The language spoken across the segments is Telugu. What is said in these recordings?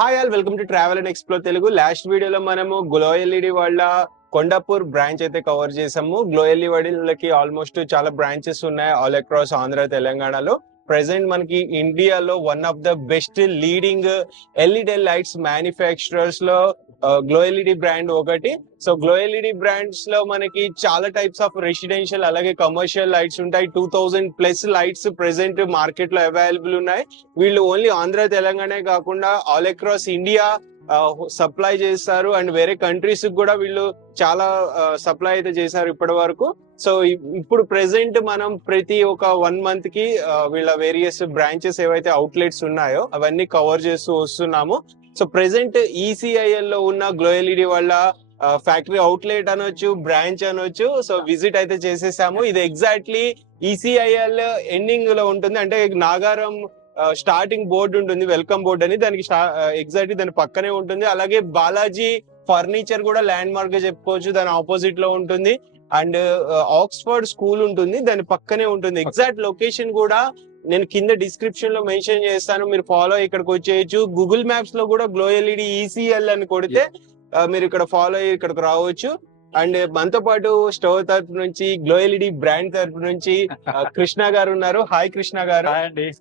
Hi all, welcome to travel and explore Telugu. Last వీడియోలో మనము గ్లో ఎల్ఈడి వాళ్ళ కొండాపూర్ బ్రాంచ్ అయితే కవర్ చేసాము. గ్లో ఎల్ఈడి వాళ్ళకి ఆల్మోస్ట్ చాలా బ్రాంచెస్ ఉన్నాయి ఆల్ అక్రాస్ ఆంధ్ర, తెలంగాణలో. ప్రెసెంట్ మనకి ఇండియాలో one of the best leading LED lights manufacturers లో గ్లో ఎల్ఈడి బ్రాండ్ ఒకటి. సో గ్లో ఎల్ఈడి బ్రాండ్స్ లో మనకి చాలా టైప్స్ ఆఫ్ రెసిడెన్షియల్ అలాగే కమర్షియల్ లైట్స్ ఉంటాయి. 2000+ లైట్స్ ప్రెసెంట్ మార్కెట్ లో అవైలబుల్ ఉన్నాయి. వీళ్ళు ఓన్లీ ఆంధ్ర, తెలంగాణ కాకుండా ఆల్ అక్రాస్ ఇండియా సప్లై చేస్తారు అండ్ వేరే కంట్రీస్ కూడా వీళ్ళు చాలా సప్లై అయితే చేశారు ఇప్పటి వరకు. సో ఇప్పుడు ప్రెసెంట్ మనం ప్రతి ఒక 1 month కి వీళ్ళ వేరియస్ బ్రాంచెస్ ఏవైతే అవుట్లెట్స్ ఉన్నాయో అవన్నీ కవర్ చేస్తూ వస్తున్నాము. సో ప్రెసెంట్ ఈసీఐఎల్ లో ఉన్న గ్లో ఎల్ఈడి వాళ్ళ ఫ్యాక్టరీ అవుట్లెట్ అనొచ్చు, బ్రాంచ్ అనొచ్చు. సో విజిట్ అయితే చేసేసాము. ఇది ఎగ్జాక్ట్లీ ఈసీఐఎల్ ఎండింగ్ లో ఉంటుంది, అంటే నాగారం స్టార్టింగ్ బోర్డు ఉంటుంది, వెల్కమ్ బోర్డు అని. దానికి ఎగ్జాక్ట్లీ దాని పక్కనే ఉంటుంది. అలాగే బాలాజీ ఫర్నిచర్ కూడా ల్యాండ్ మార్క్ గా చెప్పుకోవచ్చు, దాని ఆపోజిట్ లో ఉంటుంది. అండ్ ఆక్స్ఫర్డ్ స్కూల్ ఉంటుంది, దాని పక్కనే ఉంటుంది. ఎగ్జాక్ట్ లొకేషన్ కూడా నేను కింద డిస్క్రిప్షన్ లో మెన్షన్ చేస్తాను, మీరు ఫాలో ఇక్కడికి వచ్చేయచ్చు. గూగుల్ మ్యాప్స్ లో కూడా గ్లో ఎల్ఈడి ఈసీఎల్ అని కొడితే మీరు ఇక్కడ ఫాలో అయ్యి ఇక్కడికి రావచ్చు. అండ్ మనతో పాటు స్టోర్ తరపు నుంచి, గ్లో ఎల్ఈడి బ్రాండ్ తరపు నుంచి కృష్ణ గారు ఉన్నారు. హాయ్ కృష్ణ గారు.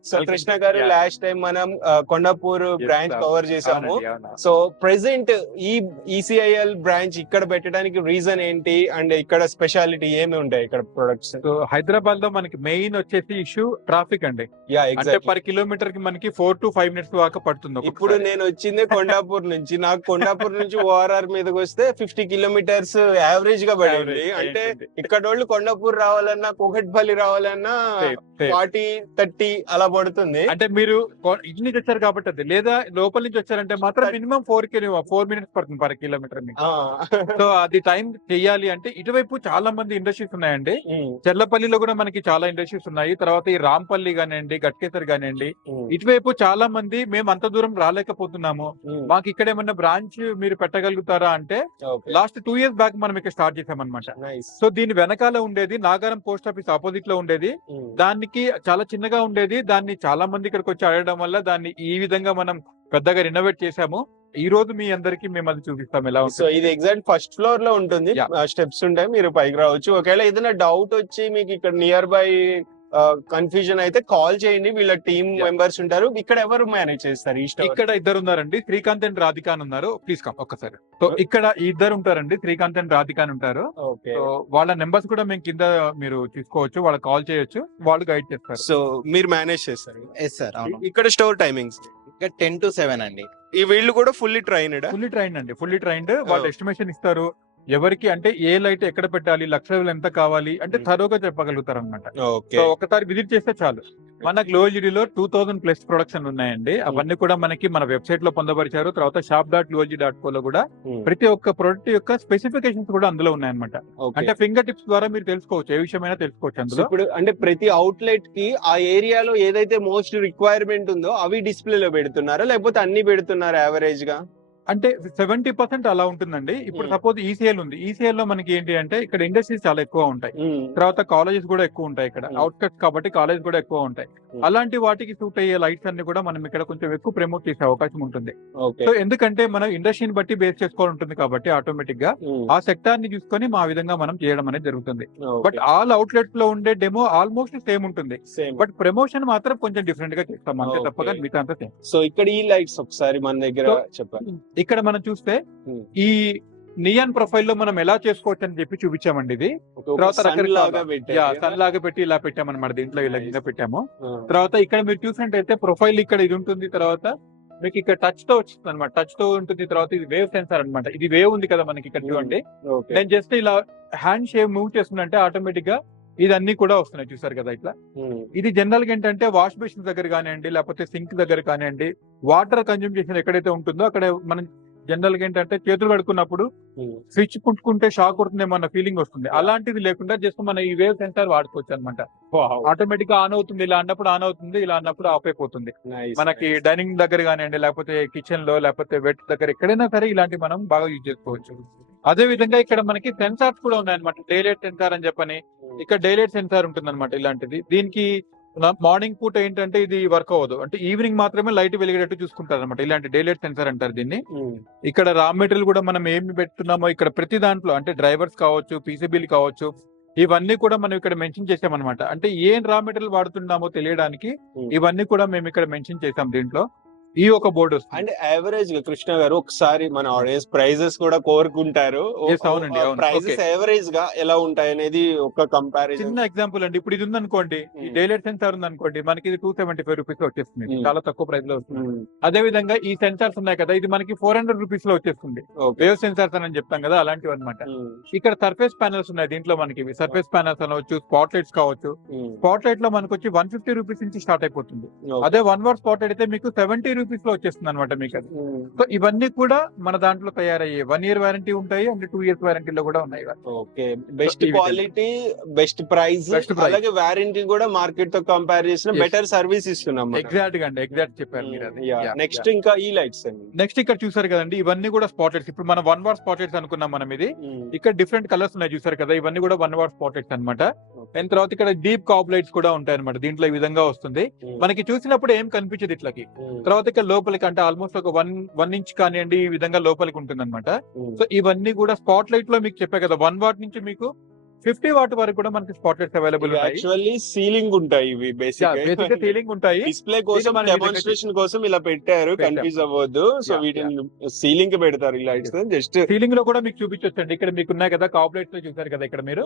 సో కృష్ణ గారు, లాస్ట్ టైం మనం కొండాపూర్ బ్రాంచ్ కవర్ చేసాము. సో ప్రెసెంట్ ఈ ఈసీఐఎల్ బ్రాంచ్ ఇక్కడ పెట్టడానికి రీజన్ ఏంటి అండ్ ఇక్కడ స్పెషాలిటీ ఏమి ఉంటాయి ఇక్కడ ప్రొడక్ట్స్? సో హైదరాబాద్ లో మనకి మెయిన్ వచ్చేసి ఇష్యూ ట్రాఫిక్ అండి. అంటే పర్ కిలోమీటర్ కి మనకి 4 to 5 minutes దాకా పడుతుంది. ఇప్పుడు నేను వచ్చింది కొండాపూర్ నుంచి. నాకు కొండాపూర్ నుంచి ఓఆర్ఆర్ మీదకి వస్తే 50 kilometers యావరేజ్ గా పడింది. అంటే ఇక్కడ వాళ్ళు కొండాపూర్ రావాలన్నా, కూకట్పల్లి రావాలన్నా 40-30 అలా పడుతుంది. అంటే మీరు ఇంటి నుంచి వచ్చారు కాబట్టి అది, లేదా లోపల నుంచి వచ్చారంటే మాత్రం మినిమం 4 minutes పడుతుంది పర్ కిలోమీటర్. సో అది టైం చెయ్యాలి అంటే ఇటువైపు చాలా మంది ఇండస్ట్రీస్ ఉన్నాయండి. చెర్లపల్లిలో కూడా మనకి చాలా ఇండస్ట్రీస్ ఉన్నాయి. తర్వాత ఈ రాంపల్లి కానివ్వండి, గట్కేసర్ కానివ్వండి, ఇటువైపు చాలా మంది మేము అంత దూరం రాలేకపోతున్నాము, మాకు ఇక్కడ ఏమన్నా బ్రాంచ్ మీరు పెట్టగలుగుతారా అంటే లాస్ట్ 2 years బ్యాక్ మనం ఇక్కడ స్టార్ట్ చేసామన్నమాట. సో దీని వెనకాల ఉండేది నాగారం పోస్ట్ ఆఫీస్ ఆపోజిట్ లో ఉండేది. దానికి చాలా చిన్నగా ఉండేది. దాన్ని చాలా మంది ఇక్కడికి వచ్చి అడగడం వల్ల దాన్ని ఈ విధంగా మనం పెద్దగా రినోవేట్ చేసాము. ఈ రోజు మీ అందరికి మేము అది చూపిస్తాం ఎలా ఉంటుంది. సో ఇది ఎగ్జాక్ట్ ఫస్ట్ ఫ్లోర్ లో ఉంటుంది. స్టెప్స్ ఉంటాయి, మీరు పైకి రావచ్చు. ఒకవేళ ఏదైనా డౌట్ వచ్చి మీకు ఇక్కడ నియర్ బై కన్ఫ్యూజన్ అయితే కాల్ చేయండి, వీళ్ళ టీమ్ మెంబర్స్ ఉంటారు. ఇక్కడ ఎవరు మేనేజ్ చేస్తారు? ఇక్కడ 2 ఉన్నారండి, శ్రీకాంత్ అండ్ రాధికా అని ఉన్నారు. ప్లీజ్ కమ్ ఒక్కసారి. సో ఇక్కడ 2 ఉంటారండి, శ్రీకాంత్ అండ్ రాధికా అని ఉంటారు. సో వాళ్ళ నెంబర్స్ కూడా మేము కింద మీరు తీసుకోవచ్చు, వాళ్ళకి కాల్ చేయొచ్చు, వాళ్ళు గైడ్ చేస్తారు. సో మీరు మేనేజ్ చేస్తారు? ఇక్కడ స్టోర్ టైమింగ్స్ 10 to 7 అండి. ఈ వీళ్ళు కూడా ఫుల్లీ ట్రైన్డ్ అండి, ఫుల్లీ ట్రైన్డ్. వాళ్ళు ఎస్టిమేషన్ ఇస్తారు ఎవరికి, అంటే ఏ లైట్ ఎక్కడ పెట్టాలి, లక్షలు ఎంత కావాలి అంటే థరోగా చెప్పగలుగుతారు అనమాట. సో ఒకసారి విజిట్ చేస్తే చాలు. మన గ్లో ఎల్ఈడిలో 2000+ ప్రొడక్షన్ ఉన్నాయండి. అవన్నీ కూడా మనకి మన వెబ్సైట్ లో పొందపరిచారు. తర్వాత shop.glowlg.co లో కూడా ప్రతి ఒక్క ప్రొడక్ట్ యొక్క స్పెసిఫికేషన్స్ కూడా అందులో ఉన్నాయన్నమాట. అంటే ఫింగర్ టిప్స్ ద్వారా మీరు తెలుసుకోవచ్చు, ఏ విషయమైనా తెలుసుకోవచ్చు అందులో. ఇప్పుడు అంటే ప్రతి అవుట్లెట్ కి ఆ ఏరియాలో ఏదైతే మోస్ట్ రిక్వైర్మెంట్ ఉందో అవి డిస్ప్లే లో పెడుతున్నారా, లేకపోతే అన్ని పెడుతున్నారా యావరేజ్ గా? అంటే 70% అలా ఉంటుందండి. ఇప్పుడు సపోజ్ ఈసీఎల్ ఉంది, ఈసీఎల్ లో మనకి ఏంటి అంటే ఇక్కడ ఇండస్ట్రీస్ చాలా ఎక్కువ ఉంటాయి, తర్వాత కాలేజెస్ కూడా ఎక్కువ ఉంటాయి. ఇక్కడ అవుట్కట్స్ కాబట్టి కాలేజ్ కూడా ఎక్కువ ఉంటాయి. అలాంటి వాటికి సూట్ అయ్యే లైట్స్ అన్ని కూడా మనం ఇక్కడ కొంచెం ఎక్కువ ప్రమోట్ చేసే అవకాశం ఉంటుంది. సో ఎందుకంటే మనం ఇండస్ట్రీని బట్టి బేస్ చేసుకోవాలి ఉంటుంది కాబట్టి ఆటోమేటిక్ గా ఆ సెక్టార్ ని చూసుకొని మా విధంగా మనం చేయడం అనేది జరుగుతుంది. బట్ ఆల్ అవుట్లెట్స్ లో ఉండే డెమో ఆల్మోస్ట్ సేమ్ ఉంటుంది, బట్ ప్రమోషన్ మాత్రం కొంచెం డిఫరెంట్ గా చేస్తాం అంతే తప్పగా మిగతా అంతా సేమ్. సో ఇక్కడ ఈ లైట్స్ ఒకసారి మన దగ్గర చెప్పండి. ఇక్కడ మనం చూస్తే ఈ నియాన్ ప్రొఫైల్ లో మనం ఎలా చేసుకోవచ్చు అని చెప్పి చూపించామండి. ఇది తర్వాత సన్ లాగా పెట్టి ఇలా పెట్టామన్నమాట, దీంట్లో ఇలా పెట్టాము. తర్వాత ఇక్కడ మీరు చూసినట్టయితే ప్రొఫైల్ ఇక్కడ ఇది ఉంటుంది. తర్వాత మీకు ఇక్కడ టచ్ తో వచ్చింది అనమాట, టచ్ తో ఉంటుంది. తర్వాత ఇది వేవ్ సెన్సార్ అనమాట. ఇది వేవ్ ఉంది కదా మనకి ఇక్కడ చూడండి. నేను జస్ట్ ఇలా హ్యాండ్ షేవ్ మూవ్ చేస్తుందంటే ఆటోమేటిక్ గా ఇదన్నీ కూడా వస్తున్నాయి, చూసారు కదా ఇట్లా. ఇది జనరల్ గా ఏంటంటే వాష్ బేసిన్ దగ్గర కానివ్వండి, లేకపోతే సింక్ దగ్గర కానివ్వండి, వాటర్ కన్జ్యూమ్ చేసిన ఎక్కడైతే ఉంటుందో అక్కడ మనం జనరల్ గా ఏంటంటే చేతులు కడుక్కున్నప్పుడు స్విచ్ పుట్టుకుంటే షాక్ కొడుతుందేమో అన్న ఫీలింగ్ వస్తుంది. అలాంటిది లేకుండా జస్ట్ మన ఈ వేవ్ సెన్సార్ వాడుకోవచ్చు అనమాట. ఆటోమేటిక్ గా ఆన్ అవుతుంది, ఇలా అన్నప్పుడు ఆన్ అవుతుంది, ఇలా అన్నప్పుడు ఆఫ్ అయిపోతుంది. మనకి డైనింగ్ దగ్గర కానివ్వండి, లేకపోతే కిచెన్ లో, లేకపోతే వెట్ దగ్గర ఎక్కడైనా సరే ఇలాంటి మనం బాగా యూజ్ చేసుకోవచ్చు. అదే విధంగా ఇక్కడ మనకి సెన్సార్స్ కూడా ఉన్నాయన్నమాట. డైలైట్ సెన్సార్ అని చెప్పని ఇక్కడ డైలైట్ సెన్సార్ ఉంటుంది అనమాట. ఇలాంటిది దీనికి మార్నింగ్ పూట ఏంటంటే ఇది వర్క్ అవ్వదు, అంటే ఈవినింగ్ మాత్రమే లైట్ వెలిగేటట్టు చూసుకుంటారు అనమాట. ఇలాంటి డే లైట్ సెన్సార్ అంటారు దీన్ని. ఇక్కడ రా మెటీరియల్ కూడా మనం ఏమి పెడుతున్నామో ఇక్కడ ప్రతి దాంట్లో అంటే డ్రైవర్స్ కావచ్చు, పీసీబీలు కావచ్చు, ఇవన్నీ కూడా మనం ఇక్కడ మెన్షన్ చేసామన్నమాట. అంటే ఏం రా మెటీరియల్ వాడుతున్నామో తెలియడానికి ఇవన్నీ కూడా మేము ఇక్కడ మెన్షన్ చేసాం దీంట్లో. ఈ ఒక బోర్డు అంటే యావరేజ్ గా కృష్ణ గారు ఒకసారి మన ఆడియన్స్ ప్రైజెస్ కూడా కోరుకుంటారు. అవునండి, అవును. ప్రైజెస్ యావరేజ్ గా ఎలా ఉంటాయి అనేది ఒక కంపారిజన్. చిన్న ఎగ్జాంపుల్ అండి, ఇప్పుడు ఇది ఉందనుకోండి, ఈ డైలైట్ సెన్సార్ ఉందనుకోండి, మనకి ఇది 275 రూపీస్ లో వచ్చేస్తుంది, చాలా తక్కువ ప్రైస్ లో వస్తుంది. అదే విధంగా ఈ సెన్సార్స్ ఉన్నాయి కదా, ఇది మనకి 400 రూపీస్ లో వచ్చేస్తుంది. వేవ్ సెన్సార్స్ అని చెప్తాం కదా, అలాంటివి అనమాట. ఇక్కడ సర్ఫేస్ ప్యానల్స్ ఉన్నాయి దీంట్లో, మనకి సర్ఫేస్ ప్యానల్స్ అనవచ్చు, స్పాట్ లైట్స్ కావచ్చు. స్పాట్ లైట్ లో మనకు వచ్చి 150 రూపీస్ నుంచి స్టార్ట్ అయిపోతుంది. అదే 1 వాట్ స్పాట్ లైట్ అయితే మీకు 70 రూపీస్ లో వచ్చేస్తుంది అనమాట మీకు అది. సో ఇవన్నీ కూడా మన దాంట్లో తయారయ్యే 1 ఇయర్ వారంటీ ఉంటాయి అండ్ 2 ఇయర్స్ వారంటీలో కూడా ఉన్నాయి. Okay, best quality, best price, అలాగే వారంటీ కూడా మార్కెట్ తో కంపేర్ చేసిన బెటర్ సర్వీస్ ఇస్తున్నాం. ఎగ్జాక్ట్ గా అండి, ఎగ్జాక్ట్ చెప్పారు మీరు అది. నెక్స్ట్ ఇంకా ఈ లైట్స్ అండి. నెక్స్ట్ ఇక్కడ చూసారు కదండి, ఇవన్నీ కూడా స్పాట్ లైట్స్. ఇప్పుడు మనం 1 వాట్ స్పాట్ లైట్స్ అనుకున్నాం మనం. ఇది ఇక్కడ డిఫరెంట్ కలర్స్ ఉన్నాయి చూసారు కదా, ఇవన్నీ కూడా 1 వాట్ స్పాట్ లైట్స్ అనమాట. అండ్ తర్వాత ఇక్కడ డీప్ కాప్ లైట్స్ కూడా ఉంటాయి అనమాట దీంట్లో. ఈ విధంగా వస్తుంది మనకి, చూసినప్పుడు ఏం కనిపించదు ఇట్లకి. తర్వాత ఇక్కడ లోపలికి అంటే ఆల్మోస్ట్ ఒక 1 ఇంచ్ కానివ్వండి, ఈ విధంగా లోపలికి ఉంటుంది అనమాట. సో ఇవన్నీ కూడా స్పాట్ లైట్ లో మీకు చెప్పా కదా, 1 వాట్ నుంచి మీకు 50 వాట్ వరకు కూడా మనకి స్పాట్ లైట్స్ అవైలబుల్ ఉంటాయి. యాక్చువల్లీ సీలింగ్ ఉంటాయి ఇవి, బేసిక్ గా సీలింగ్ ఉంటాయి. డిస్ప్లే కోసం, డెమోన్స్ట్రేషన్ కోసం ఇలా పెట్టారు, కన్ఫ్యూజ్ అవ్వద్దు. సో వీటిని సీలింగ్ కి పెడతారు ఈ లైట్స్. జస్ట్ సీలింగ్ లో కూడా మీకు చూపించొచ్చండి. ఇక్కడ మీకు ఉన్నాయి కదా కాప్ లైట్స్ లో చూసారు కదా, ఇక్కడ మీరు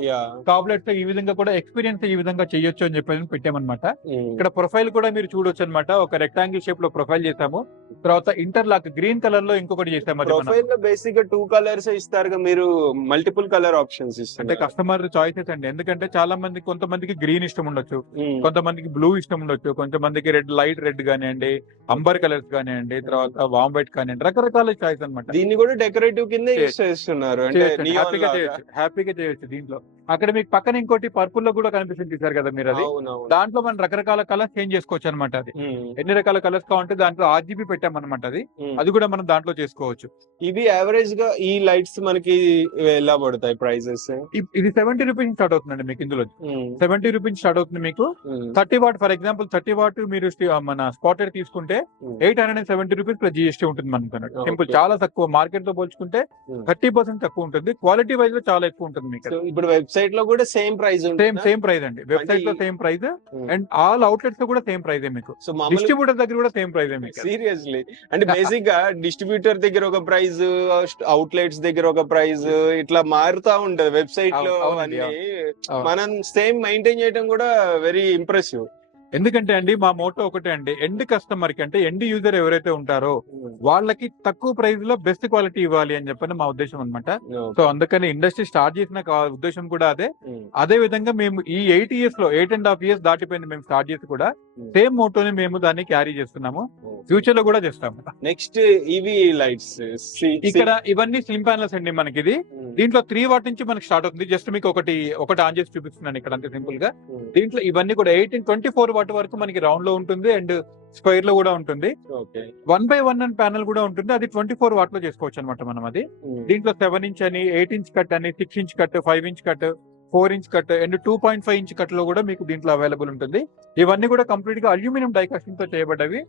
కాప్ లైట్స్ లో ఈ విధంగా కూడా ఎక్స్పీరియన్స్ ఈ విధంగా చేయొచ్చు అని చెప్పి పెట్టామన్నమాట. ఇక్కడ ప్రొఫైల్ కూడా మీరు చూడొచ్చు అనమాట. ఒక రెక్టాంగిల్ షేప్ లో ప్రొఫైల్ చేసాము. తర్వాత ఇంటర్లాక్ గ్రీన్ కలర్ లో ఇంకొకటి చేసాము. ప్రొఫైల్ లో బేసిక్ గా 2 కలర్స్ ఇస్తారు, మీరు మల్టిపుల్ కలర్ ఆప్షన్స్ ఇస్తారు. అంటే కస్టమర్ చాయిసెస్ అండి. ఎందుకంటే చాలా మంది, కొంతమందికి గ్రీన్ ఇష్టం ఉండొచ్చు, కొంతమందికి బ్లూ ఇష్టం ఉండొచ్చు, కొంతమందికి రెడ్, లైట్ రెడ్ కానివ్వండి, అంబర్ కలర్స్ కానివ్వండి, తర్వాత వామ్ వైట్ కానివ్వండి, రకరకాల చాయిస్ అనమాట. దీన్ని కూడా డెకరేటివ్ కింద యూస్ చేస్తున్నారు, అంటే హ్యాపీగా చేయొచ్చు దీంట్లో. అక్కడ మీకు పక్కన ఇంకోటి పర్పుల్ లో కూడా కనిపిస్తుంది చూసారు కదా మీరు, అది దాంట్లో మనం రకరకాల కలర్స్ చేంజ్ చేసుకోవచ్చు అనమాట. అది ఎన్ని రకాల కలర్స్ కావాలంటే దాంట్లో RGB పెట్టామన్నమాట. అది కూడా మనం దాంట్లో చేసుకోవచ్చు. ఇవి యావరేజ్ గా ఈ లైట్స్ మనకి ఎలా పడతాయి ప్రైసెస్? ఇది 70 రూపీస్ స్టార్ట్ అవుతుందండి మీకు. ఇందులో 70 రూపీస్ స్టార్ట్ అవుతుంది మీకు. 30 వాట్ ఫర్ ఎగ్జాంపుల్ 30 వాట్ మీరు మన స్పాట్ లైట్ తీసుకుంటే 870 రూపీస్ ప్లస్ GST ఉంటుంది మనకు. సింపుల్, చాలా తక్కువ. మార్కెట్ తో పోల్చుకుంటే 30% తక్కువ ఉంటుంది. క్వాలిటీ వైజ్ లో చాలా ఎక్కువ ఉంటుంది మీకు. ఇప్పుడు వెబ్సైట్ లో కూడా సేమ్ ప్రైస్, సేమ్ ప్రైస్ అండి. వెబ్సైట్ లో same price and all outlets లో కూడా సేమ్ ప్రైస్ మీకు. డిస్ట్రిబ్యూటర్ దగ్గర కూడా సేమ్ ప్రైస్ మీకు. సీరియస్లీ, అంటే బేసిక్ గా డిస్ట్రిబ్యూటర్ దగ్గర ఒక ప్రైస్, అవుట్లెట్స్ దగ్గర ఒక ప్రైస్, ఇట్లా మారుతా ఉంటది వెబ్సైట్ లో. మనం సేమ్ మెయింటైన్ చేయడం కూడా వెరీ ఇంప్రెసివ్. ఎందుకంటే అండి మా మోటో ఒకటే అండి, ఎండ్ కస్టమర్ కి అంటే ఎండ్ యూజర్ ఎవరైతే ఉంటారో వాళ్ళకి తక్కువ ప్రైస్ లో బెస్ట్ క్వాలిటీ ఇవ్వాలి అని చెప్పని మా ఉద్దేశం అనమాట. సో అందుకని ఇండస్ట్రీ స్టార్ట్ చేసిన ఉద్దేశం కూడా అదే. అదే విధంగా మేము ఈ 8 ఇయర్స్ లో 8.5 ఇయర్స్ దాటిపోయింది మేము స్టార్ట్ చేసి కూడా సేమ్ మోటోని మేము దాన్ని క్యారీ చేస్తున్నాము, ఫ్యూచర్ లో కూడా చేస్తాము. నెక్స్ట్ ఇవి లైట్స్ ఇక్కడ ఇవన్నీ స్లిమ్ ప్యానల్స్ అండి మనకి. ఇది దీంట్లో 3 వాట్ నుంచి మనకి స్టార్ట్ అవుతుంది. జస్ట్ మీకు ఒకటి ఆన్ చేసి చూపిస్తున్నాను ఇక్కడ, అంతే సింపుల్ గా. దీంట్లో ఇవన్నీ కూడా 24 వాట్ వరకు మనకి రౌండ్ లో ఉంటుంది అండ్ స్క్వేర్ లో కూడా ఉంటుంది. 1x1 అని ప్యానల్ కూడా ఉంటుంది, అది 24 వాట్ లో చేసుకోవచ్చు అనమాట మనం. అది దీంట్లో 7 ఇంచ్ అని, 8 ఇంచ్ కట్ అని, 6 inch cut, 5 inch cut, 4 inch cut and 2.5 inch cut లో కూడా మీకు దీంట్లో అవైలబుల్ ఉంటుంది. ఇవన్నీ కూడా కంప్లీట్ గా అల్యూమినియం డైకాస్టింగ్ తో చేయబడ్డవి.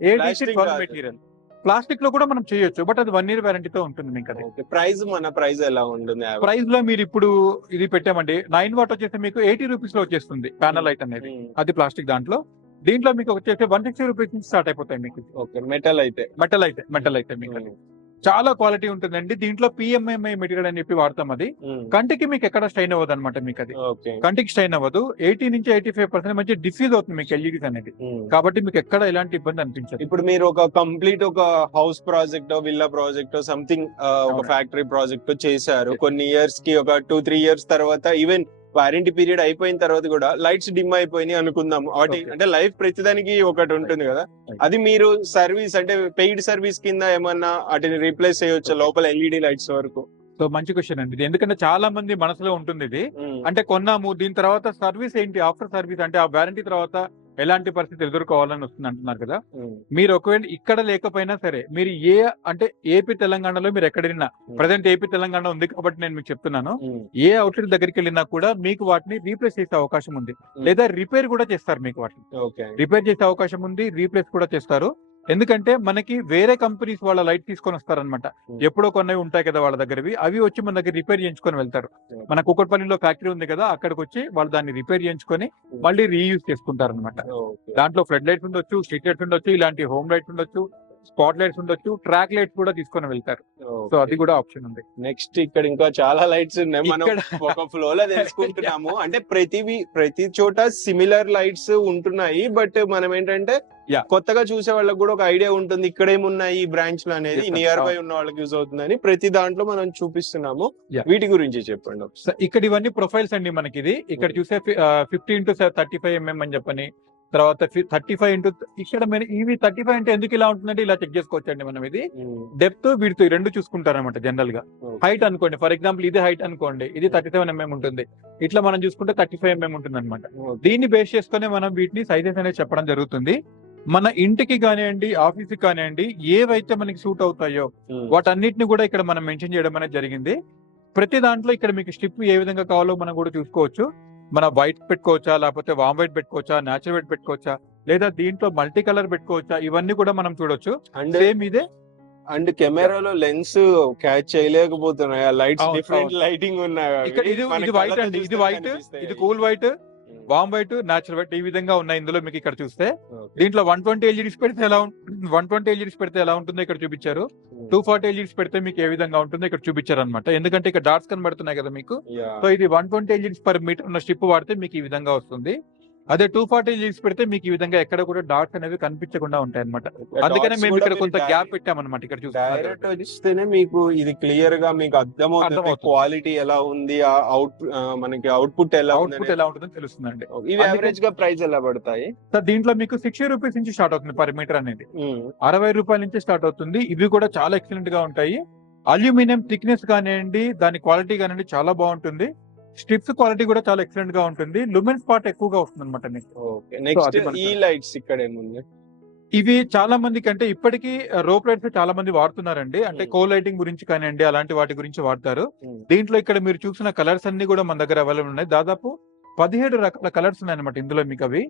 మెటీరియల్ ప్లాస్టిక్ లో కూడా మనం చేయొచ్చు, బట్ అది 1 ఇయర్ వారంటీతో ఉంటుంది మీకు. అది ప్రైస్ ఎలా ఉంటుంది? ప్రైస్ లో మీరు ఇప్పుడు ఇది పెట్టామండి 9 వాట్ వచ్చేసి మీకు 80 రూపీస్ లో వచ్చేస్తుంది ప్యానల్ లైట్ అనేది. అది ప్లాస్టిక్. దీంట్లో మీకు వచ్చేసి 160 రూపీస్ నుంచి స్టార్ట్ అయిపోతాయి మీకు. మెటల్ అయితే మీకు చాలా క్వాలిటీ ఉంటుందండి. దీంట్లో PMMI మెటీరియల్ అని చెప్పి వాడతాం. అది కంటికి మీకు ఎక్కడ స్ట్రైన్ అవ్వదు అనమాట మీకు. అది కంటికి స్ట్రైన్ అవ్వదు. 80 నుంచి 85% మంచి డిఫ్యూజ్ అవుతుంది మీకు LEDs అనేది. కాబట్టి మీకు ఎక్కడ ఎలాంటి ఇబ్బంది అనిపించదు. ఇప్పుడు మీరు ఒక కంప్లీట్ ఒక house project, villa project, something ఒక ఫ్యాక్టరీ ప్రాజెక్ట్ చేశారు. కొన్ని ఇయర్స్ కి ఒక 2-3 ఇయర్స్ తర్వాత, ఈవెన్ వారంటీ పీరియడ్ అయిపోయిన తర్వాత కూడా లైట్స్ డిమ్ అయిపోయినాయి అనుకుందాం. అంటే లైఫ్ ప్రతిదానికి ఒకటి ఉంటుంది కదా, అది మీరు సర్వీస్ అంటే పెయిడ్ సర్వీస్ కింద ఏమన్నా వాటిని రీప్లేస్ చేయొచ్చు లోపల LED లైట్స్ వరకు? సో మంచి క్వశ్చన్ అండి ఇది. ఎందుకంటే చాలా మంది మనసులో ఉంటుంది ఇది, అంటే కొన్నాము దీని తర్వాత సర్వీస్ ఏంటి, ఆఫ్టర్ సర్వీస్ అంటే ఆ వారంటీ తర్వాత ఎలాంటి పరిస్థితి ఎదుర్కోవాలని వస్తుంది అంటున్నారు కదా. మీరు ఒకవేళ ఇక్కడ లేకపోయినా సరే మీరు అంటే ఏపీ తెలంగాణలో మీరు ఎక్కడైనా ప్రజెంట్ ఏపీ తెలంగాణ ఉంది కాబట్టి నేను మీకు చెప్తున్నాను, ఏ అవుట్లెట్ దగ్గరికి వెళ్ళినా కూడా మీకు వాటిని రీప్లేస్ చేసే అవకాశం ఉంది, లేదా రిపేర్ కూడా చేస్తారు. మీకు వాటిని రిపేర్ చేసే అవకాశం ఉంది, రీప్లేస్ కూడా చేస్తారు. ఎందుకంటే మనకి వేరే కంపెనీస్ వాళ్ళ లైట్ తీసుకొని వస్తారనమాట. ఎప్పుడో కొన్నవి ఉంటాయి కదా వాళ్ళ దగ్గరవి, అవి వచ్చి మన దగ్గర రిపేర్ చేయించుకొని వెళ్తారు. మన కుక్కట్పల్లిలో ఫ్యాక్టరీ ఉంది కదా, అక్కడికి వచ్చి వాళ్ళు దాన్ని రిపేర్ చేయించుకొని మళ్ళీ రీయూజ్ చేసుకుంటారు అనమాట. దాంట్లో ఫ్లడ్ లైట్స్ ఉండొచ్చు, స్ట్రీట్ లైట్స్ ఉండొచ్చు, ఇలాంటి హోమ్ లైట్స్ ఉండొచ్చు, స్పాట్ లైట్స్ ఉండొచ్చు, ట్రాక్ లైట్స్ కూడా తీసుకొని వెళ్తారు. సో అది కూడా ఆప్షన్ ఉంది. నెక్స్ట్ ఇక్కడ ఇంకా చాలా లైట్స్ ఉన్నాయి, మనం ఒక ఫ్లో లో తెలుసుకుంటున్నాము. అంటే ప్రతి చోట సిమిలర్ లైట్స్ ఉంటున్నాయి, బట్ మనం ఏంటంటే కొత్తగా చూసే వాళ్ళకి కూడా ఒక ఐడియా ఉంటుంది ఇక్కడ ఏమున్నాయి ఈ బ్రాంచ్ లో అనేది, నియర్ బై ఉన్న వాళ్ళకి యూజ్ అవుతుందని ప్రతి దాంట్లో మనం చూపిస్తున్నాము. వీటి గురించి చెప్పండి. ఇక్కడ ఇవన్నీ ప్రొఫైల్స్ అండి మనకి. ఇది ఇక్కడ చూసే 50x35 mm అని చెప్పని, తర్వాత 35 ఇక్కడ ఇవి 35 అంటే ఎందుకు ఇలా ఉంటుందంటే ఇలా చెక్ చేసుకోవచ్చు అండి మనం. ఇది డెప్త్ విడ్త్ రెండు చూసుకుంటారు అనమాట జనరల్ గా. హైట్ అనుకోండి, ఫర్ ఎగ్జాంపుల్ ఇది హైట్ అనుకోండి, ఇది 37 mm ఉంటుంది, ఇట్లా మనం చూసుకుంటే 35 mm ఉంటుంది అనమాట. దీన్ని బేస్ చేసుకుని మనం వీటిని సైజెస్ అనేది చెప్పడం జరుగుతుంది. మన ఇంటికి కానివ్వండి, ఆఫీస్ కి కానివ్వండి, ఏవైతే మనకి సూట్ అవుతాయో వాటన్నిటిని కూడా ఇక్కడ మనం మెన్షన్ చేయడం అనేది జరిగింది. ప్రతి దాంట్లో ఇక్కడ మీకు స్ట్రిప్ ఏ విధంగా కావాలో మనం కూడా చూసుకోవచ్చు. మన వైట్ పెట్టుకోవచ్చా, లేకపోతే వామ్ వైట్ పెట్టుకోవచ్చా, న్యాచురల్ వైట్ పెట్టుకోవచ్చా, లేదా దీంట్లో మల్టీ కలర్ పెట్టుకోవచ్చా, ఇవన్నీ కూడా మనం చూడొచ్చు. అండ్ సేమ్ ఇదే అండ్ కెమెరాలో లెన్స్ క్యాచ్ చేయలేకపోతున్నాయి, లైట్స్ డిఫరెంట్ లైటింగ్ ఉన్నాయి. ఇది వైట్ అండి, ఇది వైట్, ఇది cool white, warm white, natural white, ఈ విధంగా ఉన్నాయి ఇందులో. మీకు ఇక్కడ చూస్తే దీంట్లో 120 LEDs పెడితే ఎలా 120 LEDs పెడితే ఎలా ఉంటుందో ఇక్కడ చూపించారు. 240 LEDs పెడితే మీకు ఏ విధంగా ఉంటుందో ఇక్కడ చూపించారు అనమాట. ఎందుకంటే ఇక్కడ డాట్స్ కనబడుతున్నాయి కదా మీకు. సో ఇది 120 LEDs per meter ఉన్న స్ట్రిప్ వాడితే మీకు ఈ విధంగా వస్తుంది. అదే 240 LEDs పెడితే మీకు ఈ విధంగా ఎక్కడ కూడా డాట్స్ అనేవి కనిపించకుండా ఉంటాయి అనమాట. అందుకనే మేము ఇక్కడ కొంత గ్యాప్ పెట్టామన్నమాట. ఇక్కడ చూస్తేనే మీకు ఇది క్లియర్ గా మీకు అర్థమవుతుంది క్వాలిటీ ఎలా ఉంది, మనకి అవుట్పుట్ ఎలా ఉంటుందని తెలుస్తుందండి. ఇవి యావరేజ్ గా ప్రైస్ ఎలా పడతాయి సార్? దీంట్లో మీకు 60 రూపీస్ నుంచి స్టార్ట్ అవుతుంది పర్ మీటర్ అనేది, 60 రూపాయల నుంచి స్టార్ట్ అవుతుంది. ఇవి కూడా చాలా ఎక్సలెంట్ గా ఉంటాయి. అల్యూమినియం థిక్నెస్ కానివ్వండి, దాని క్వాలిటీ కానివ్వండి చాలా బాగుంటుంది. స్ట్రిప్స్ క్వాలిటీ కూడా చాలా ఎక్సలెంట్ గా ఉంటుంది. లుమెన్ స్పాట్ ఎక్కువగా వస్తుంది అనమాట. ఇవి చాలా మందికి అంటే ఇప్పటికీ రోప్ లైట్స్ చాలా మంది వాడుతున్నారండి. అంటే కో లైటింగ్ గురించి కానివ్వండి, అలాంటి వాటి గురించి వాడతారు. దీంట్లో ఇక్కడ మీరు చూసిన కలర్స్ అన్ని కూడా మన దగ్గర అవైలబుల్ ఉన్నాయి. దాదాపు 17 రకాల కలర్స్ ఉన్నాయి అనమాట ఇందులో మీకు. అవి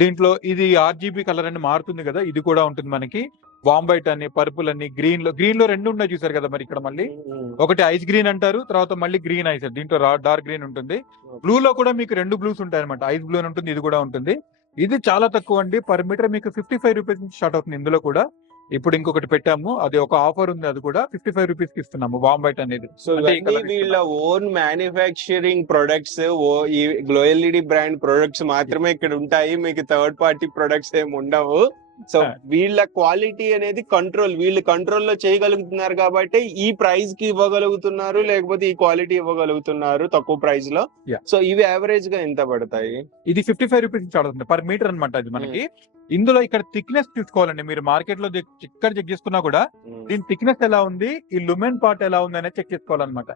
దీంట్లో ఇది RGB కలర్ అని మారుతుంది కదా, ఇది కూడా ఉంటుంది మనకి. వామ్ వైట్ అని, పర్పుల్ అని, గ్రీన్ లో రెండు ఉన్నాయి చూసారు కదా. మరి ఇక్కడ మళ్ళీ ఒకటి ఐస్ గ్రీన్ అంటారు, తర్వాత మళ్ళీ గ్రీన్ ఐస్, దీంట్లో డార్క్ గ్రీన్ ఉంటుంది. బ్లూ లో కూడా మీకు 2 బ్లూస్ ఉంటాయి అనమాట. ఐస్ బ్లూ అని ఉంటుంది, ఇది కూడా ఉంటుంది. ఇది చాలా తక్కువ అండి, పర్ మీటర్ మీకు 55 రూపీస్ నుంచి స్టార్ట్ అవుతుంది ఇందులో కూడా. ఇప్పుడు ఇంకొకటి పెట్టాము, అది ఒక ఆఫర్ ఉంది, అది కూడా 55 రూపీస్ కి ఇస్తున్నాము వామ్ వైట్ అనేది. సో వీళ్ళ ఓన్ మ్యానుఫ్యాక్చరింగ్ ప్రొడక్ట్స్, ఈ గ్లో LED బ్రాండ్ ప్రొడక్ట్స్ మాత్రమే ఇక్కడ ఉంటాయి, మీకు థర్డ్ పార్టీ ప్రొడక్ట్స్ ఏమి ఉండవు. సో వీళ్ళ క్వాలిటీ అనేది వీళ్ళు కంట్రోల్ లో చేయగలుగుతున్నారు కాబట్టి ఈ ప్రైస్ కి ఇవ్వగలుగుతున్నారు, లేకపోతే ఈ క్వాలిటీ ఇవ్వగలుగుతున్నారు తక్కువ ప్రైస్ లో. సో ఇవి యావరేజ్ గా ఎంత పడతాయి? ఇది 55 రూపీస్ నుంచి అవుతుంది పర్ మీటర్ అనమాట. ఇది మనకి ఇందులో ఇక్కడ థిక్నెస్ చూసుకోవాలండి. మీరు మార్కెట్ లో ఎక్కడ చెక్ చేసుకున్నా కూడా దీని థిక్నెస్ ఎలా ఉంది, ఈ లుమెన్ పార్ట్ ఎలా ఉంది అనేది చెక్ చేసుకోవాలన్నమాట.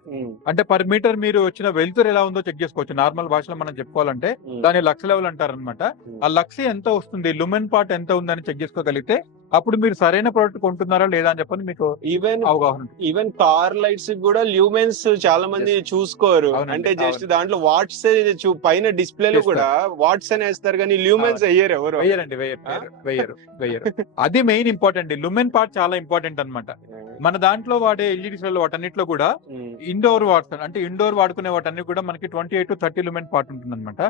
అంటే పర్ మీటర్ మీరు వచ్చిన వెలుతురు ఎలా ఉందో చెక్ చేసుకోవచ్చు. నార్మల్ భాషలో మనం చెప్పుకోవాలంటే దాని లక్స్ లెవెల్ అంటారు అనమాట. ఆ లక్స్ ఎంత వస్తుంది, లుమెన్ పార్ట్ ఎంత ఉందని చెక్ చేసుకోగలిగితే అప్పుడు మీరు సరైన ప్రోడక్ట్ కొంటున్నారా లేదా అని చెప్పని మీకు అవగాహన. ఈవెన్ కార్ లైట్స్ కూడా ల్యూమెన్స్ చాలా మంది చూసుకోరు. అంటే జస్ట్ దాంట్లో వాట్స్ పైన డిస్ప్లే లో కూడా వాట్స్ అని వేస్తారు, కానీ ల్యూమెన్స్ వేయరు. ఎవరు వేయరు. అది మెయిన్ ఇంపార్టెంట్. లుమెన్ పార్ట్ చాలా ఇంపార్టెంట్ అన్నమాట. మన దాంట్లో వాడే LEDs వాటన్నిటిలో కూడా ఇండోర్ వాడతారు. అంటే ఇండోర్ వాడుకునే వాటన్ని కూడా మనకి 28 to 30 లుమెన్ పార్ట్ ఉంటుంది అనమాట.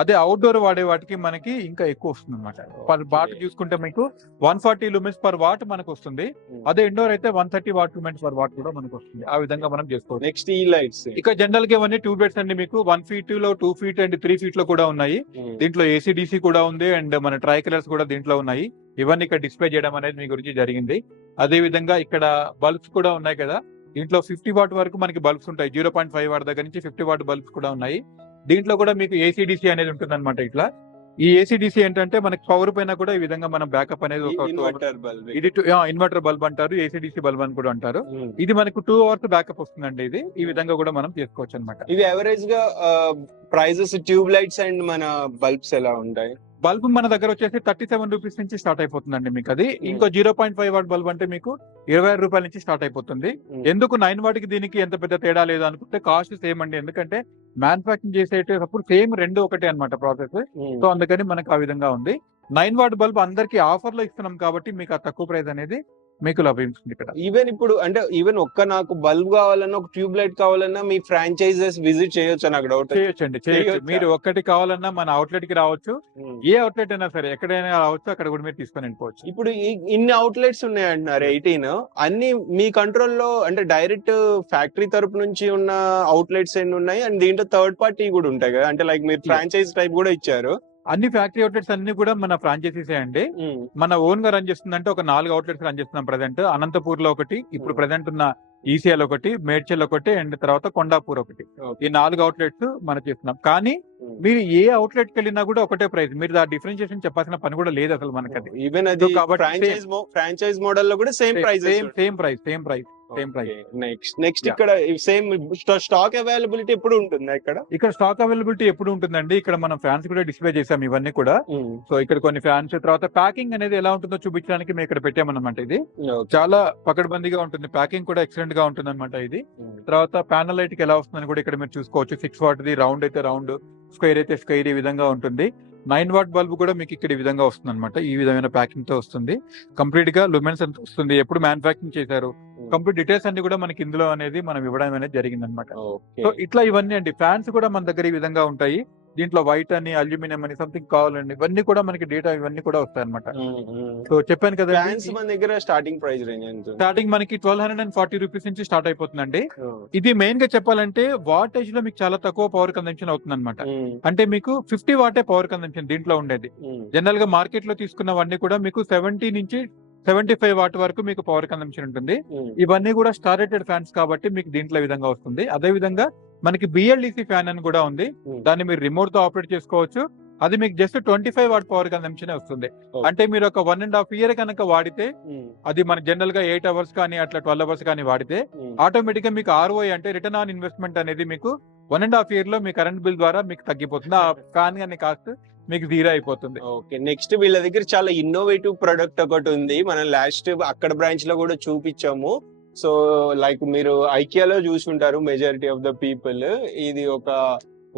అదే అవుట్డోర్ వాడే వాటికి మనకి ఇంకా ఎక్కువ వస్తుంది అనమాట. పర్ వాట్ చూసుకుంటే మీకు 140 లూమెన్స్ పర్ వాట్ మనకు వస్తుంది. అదే ఇండోర్ అయితే 130 వాట్ లూమెన్స్ పర్ వాట్ కూడా మనకు వస్తుంది. ఆ విధంగా మనం చేసుకోవచ్చు. నెక్స్ట్ ఈ లైట్స్ ఇక జనరల్ గా ఇవన్నీ ట్యూబ్ లైట్స్ అండి. మీకు 1 feet లో, 2 feet అండ్ 3 feet లో కూడా ఉన్నాయి. దీంట్లో AC/DC కూడా ఉంది, అండ్ మన ట్రై కలర్స్ కూడా దీంట్లో ఉన్నాయి. ఇవన్నీ ఇక్కడ డిస్ప్లే చేయడం అనేది మీ గురించి జరిగింది. అదే విధంగా ఇక్కడ బల్బ్స్ కూడా ఉన్నాయి కదా. దీంట్లో 50 వాట్ వరకు మనకి బల్బ్స్ ఉంటాయి. 0.5 వాట్ దగ్గర నుంచి 50 వాట్ బల్బ్స్ కూడా ఉన్నాయి. దీంట్లో కూడా మీకు AC/DC అనేది ఉంటుంది అనమాట. ఇట్లా ఈ AC/DC ఏంటంటే మనకి పవర్ పైన కూడా ఈ విధంగా మనం బ్యాకప్ అనేది ఇది ఇన్వర్టర్ బల్బ్ అంటారు, AC/DC బల్బ్ అని కూడా అంటారు. ఇది మనకు 2 hours బ్యాకప్ వస్తుందండి. ఇది ఈ విధంగా కూడా మనం చేసుకోవచ్చు అనమాట. ఇవి యావరేజ్ గా ప్రైజెస్ ట్యూబ్ లైట్స్ అండ్ మన బల్బ్స్ ఎలా ఉంటాయి? బల్బ్ మన దగ్గర వచ్చేసి 37 రూపీస్ నుంచి స్టార్ట్ అయిపోతుందండి మీకు అది. ఇంకో 0.5 వాట్ బల్బ్ అంటే మీకు 26 రూపాయల నుంచి స్టార్ట్ అయిపోతుంది. ఎందుకు 9 వాట్కి దీనికి ఎంత పెద్ద తేడా లేదు అనుకుంటే కాస్ట్ సేమ్ అండి. ఎందుకంటే మ్యానుఫాక్చరింగ్ చేసేటప్పుడు సేమ్ రెండు ఒకటే అన్నమాట ప్రాసెస్. సో అందుకని మనకు ఆ విధంగా ఉంది. 9 వాట్ బల్బ్ అందరికి ఆఫర్ లో ఇస్తున్నాం కాబట్టి మీకు ఆ తక్కువ ప్రైస్ అనేది మీకు లభిస్తుంది ఇక్కడ. ఈవెన్ ఇప్పుడు అంటే ఈవెన్ నాకు బల్బ్ కావాలన్నా ఒక ట్యూబ్ లైట్ కావాలన్నా మీ ఫ్రాంచైజెస్ విజిట్ చేయొచ్చు నాకు డౌట్. చేయొచ్చండి, చేయొచ్చు. మీరు ఒక్కటి కావాలన్నా మన అవుట్లెట్ కి రావచ్చు. ఏ అవుట్లెట్ అయినా సరే ఎక్కడైనా రావచ్చు, అక్కడ కూడా మీరు తీసుకొని వెళ్ళిపోవచ్చు. ఇప్పుడు ఇన్ని అవుట్లెట్స్ ఉన్నాయి అంటున్నారు 18 అన్ని మీ కంట్రోల్లో అంటే డైరెక్ట్ ఫ్యాక్టరీ తరపు నుంచి ఉన్న అవుట్లెట్స్ ఎన్ని ఉన్నాయి అండ్ దీంట్లో థర్డ్ పార్టీ కూడా ఉంటాయి కదా, అంటే లైక్ మీరు ఫ్రాంచైజ్ టైప్ కూడా ఇచ్చారు. అన్ని ఫ్యాక్టరీ అవుట్లెట్స్ అన్ని కూడా మన ఫ్రాంచైజీసే అండి. మన ఓన్ గా రన్ చేస్తుందంటే ఒక 4 అవుట్లెట్స్ రన్ చేస్తున్నాం ప్రెసెంట్. అనంతపూర్ లో ఒకటి, ఇప్పుడు ప్రెసెంట్ ఉన్న ఈసీఎల్ ఒకటి, మేడ్చల్ ఒకటి, అండ్ తర్వాత కొండాపూర్ ఒకటి. ఈ 4 అవుట్లెట్స్ మనం చేస్తున్నాం. కానీ మీరు ఏ అవుట్లెట్ కి వెళ్ళినా కూడా ఒకటే ప్రైస్. మీరు ఆ డిఫరెన్షియేషన్ చెప్పాల్సిన పని కూడా లేదు అసలు మనకి. ఈవెన్ అది ఫ్రాంచైజ్ మోడల్ లో కూడా సేమ్ ప్రైస్. నెక్స్ట్ ఇక్కడ సేమ్ స్టాక్ అవైలబిలిటీ ఎప్పుడు ఉంటుంది ఇక్కడ స్టాక్ అవైలబిలిటీ ఎప్పుడు ఉంటుందండి. ఇక్కడ మనం ఫ్యాన్స్ కూడా డిస్ప్లే చేసాం ఇవన్నీ కూడా. సో ఇక్కడ కొన్ని ఫ్యాన్స్, తర్వాత ప్యాకింగ్ అనేది ఎలా ఉంటుందో చూపించడానికి మేము ఇక్కడ పెట్టామన్నమాట. ఇది చాలా పకడ్బందీగా ఉంటుంది, ప్యాకింగ్ కూడా ఎక్సలెంట్ గా ఉంటుంది అనమాట ఇది. తర్వాత ప్యానల్ లైట్ కి ఎలా వస్తుందని కూడా ఇక్కడ మీరు చూసుకోవచ్చు. 6 వాట్ ది, రౌండ్ అయితే రౌండ్, స్క్వేర్ అయితే స్క్వేర్, ఈ విధంగా ఉంటుంది. 9 వాట్ బల్బ్ కూడా మీకు ఇక్కడ ఈ విధంగా వస్తుంది అనమాట. ఈ విధమైన ప్యాకింగ్ తో వస్తుంది. కంప్లీట్ గా లుమెన్స్ ఎంత వస్తుంది, ఎప్పుడు మ్యానుఫాక్చరింగ్ చేశారు, కంప్లీట్ డీటెయిల్స్ అన్ని కూడా మనకి ఇందులో అనేది మనం ఇవ్వడం అనేది జరిగింది అనమాట. సో ఇట్లా ఇవన్నీ అండి. ఫ్యాన్స్ కూడా మన దగ్గర ఈ విధంగా ఉంటాయి. దీంట్లో వైట్ అని, అల్యూమినియం అని, సంథింగ్ కావాలండి, ఇవన్నీ కూడా మనకి డేటా ఇవన్నీ కూడా వస్తాయి అనమాట. సో చెప్పాను కదా, మన దగ్గర స్టార్టింగ్ ప్రైస్ రేంజ్ స్టార్టింగ్ మనకి 1240 రూపీస్ నుంచి స్టార్ట్ అయిపోతుందండి. ఇది మెయిన్ గా చెప్పాలంటే వాటేజ్ లో మీకు చాలా తక్కువ పవర్ కన్సంప్షన్ అవుతుంది అనమాట. అంటే మీకు 50 వాటే పవర్ కన్సంప్షన్ దీంట్లో ఉండేది. జనరల్ గా మార్కెట్ లో తీసుకున్నవన్నీ కూడా మీకు 70 నుంచి 75 వాట్ వరకు మీకు పవర్ కన్సంప్షన్ ఉంటుంది. ఇవన్నీ కూడా స్టార్ రేటెడ్ ఫ్యాన్స్ కాబట్టి మీకు దీంట్లో ఈ విధంగా వస్తుంది. అదే విధంగా మనకి BLDC ఫ్యాన్ అని కూడా ఉంది. దాన్ని మీరు రిమోట్ తో ఆపరేట్ చేసుకోవచ్చు. అది మీకు జస్ట్ 25 వాట్ పవర్ కన్సంప్షన్ వస్తుంది. అంటే మీరు ఒక 1.5 ఇయర్ కనుక వాడితే, అది మన జనరల్ గా 8 అవర్స్ కానీ అట్లా 12 అవర్స్ కానీ వాడితే ఆటోమేటిక్ గా మీకు ROI అంటే రిటర్న్ ఆన్ ఇన్వెస్ట్మెంట్ అనేది మీకు 1.5 ఇయర్ లో మీ కరెంట్ బిల్ ద్వారా మీకు తగ్గిపోతుంది. ఆ ఫ్యాన్ కానీ కాస్ట్ మీకు 0 అయిపోతుంది. ఓకే, నెక్స్ట్ వీళ్ళ దగ్గర చాలా ఇన్నోవేటివ్ ప్రొడక్ట్ ఒకటి ఉంది. మనం లాస్ట్ అక్కడ బ్రాంచ్ లో కూడా చూపించాము. సో లైక్ మీరు ఐకియాలో చూసుంటారు మెజారిటీ ఆఫ్ ద పీపుల్. ఇది ఒక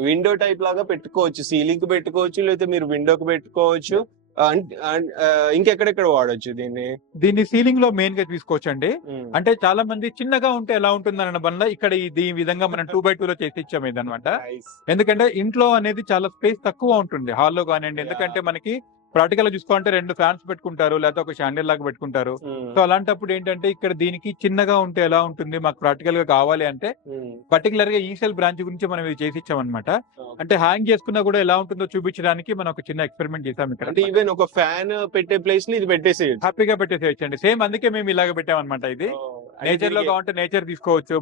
విండో టైప్ లాగా పెట్టుకోవచ్చు, సీలింగ్ కి పెట్టుకోవచ్చు, లేకపోతే మీరు విండోకి పెట్టుకోవచ్చు. ఇంకెక్కడెక్కడ వాడచ్చు దీన్ని సీలింగ్ లో మెయిన్ గా తీసుకోవచ్చు అండి. అంటే చాలా మంది చిన్నగా ఉంటే ఎలా ఉంటుంది అన్న వల్ల ఇక్కడ ఈ విధంగా మనం 2x2 లో చేసి ఇచ్చాము ఇదనమాట. ఎందుకంటే ఇంట్లో అనేది చాలా స్పేస్ తక్కువ ఉంటుంది, హాల్లో కానివ్వండి. ఎందుకంటే మనకి ప్రాక్టికల్ గా చూసుకోవాలంటే 2 ఫ్యాన్స్ పెట్టుకుంటారు, లేకపోతే ఒక షాండిల్ లాగా పెట్టుకుంటారు. సో అలాంటప్పుడు ఏంటంటే ఇక్కడ దీనికి చిన్నగా ఉంటే ఎలా ఉంటుంది, మాకు ప్రాక్టికల్ గా కావాలి అంటే పర్టికులర్ గా ఈసెల్ బ్రాంచ్ గురించి మనం ఇది చేసి ఇచ్చామన్నమాట. అంటే హ్యాంగ్ చేసుకున్నా కూడా ఎలా ఉంటుందో చూపించడానికి మనం ఒక చిన్న ఎక్స్పెరిమెంట్ చేసాం ఇక్కడ. అంటే ఈవెన్ ఒక ఫ్యాన్ పెట్టే ప్లేస్ ని ఇది పెట్టేసి హ్యాపీగా పెట్టేసేయచ్చండి. సేమ్ అందుకే మేము ఇలాగ పెట్టామన్నమాట. ఇది నేచర్ లో కావాలంటే నేచర్ తీసుకోవచ్చు.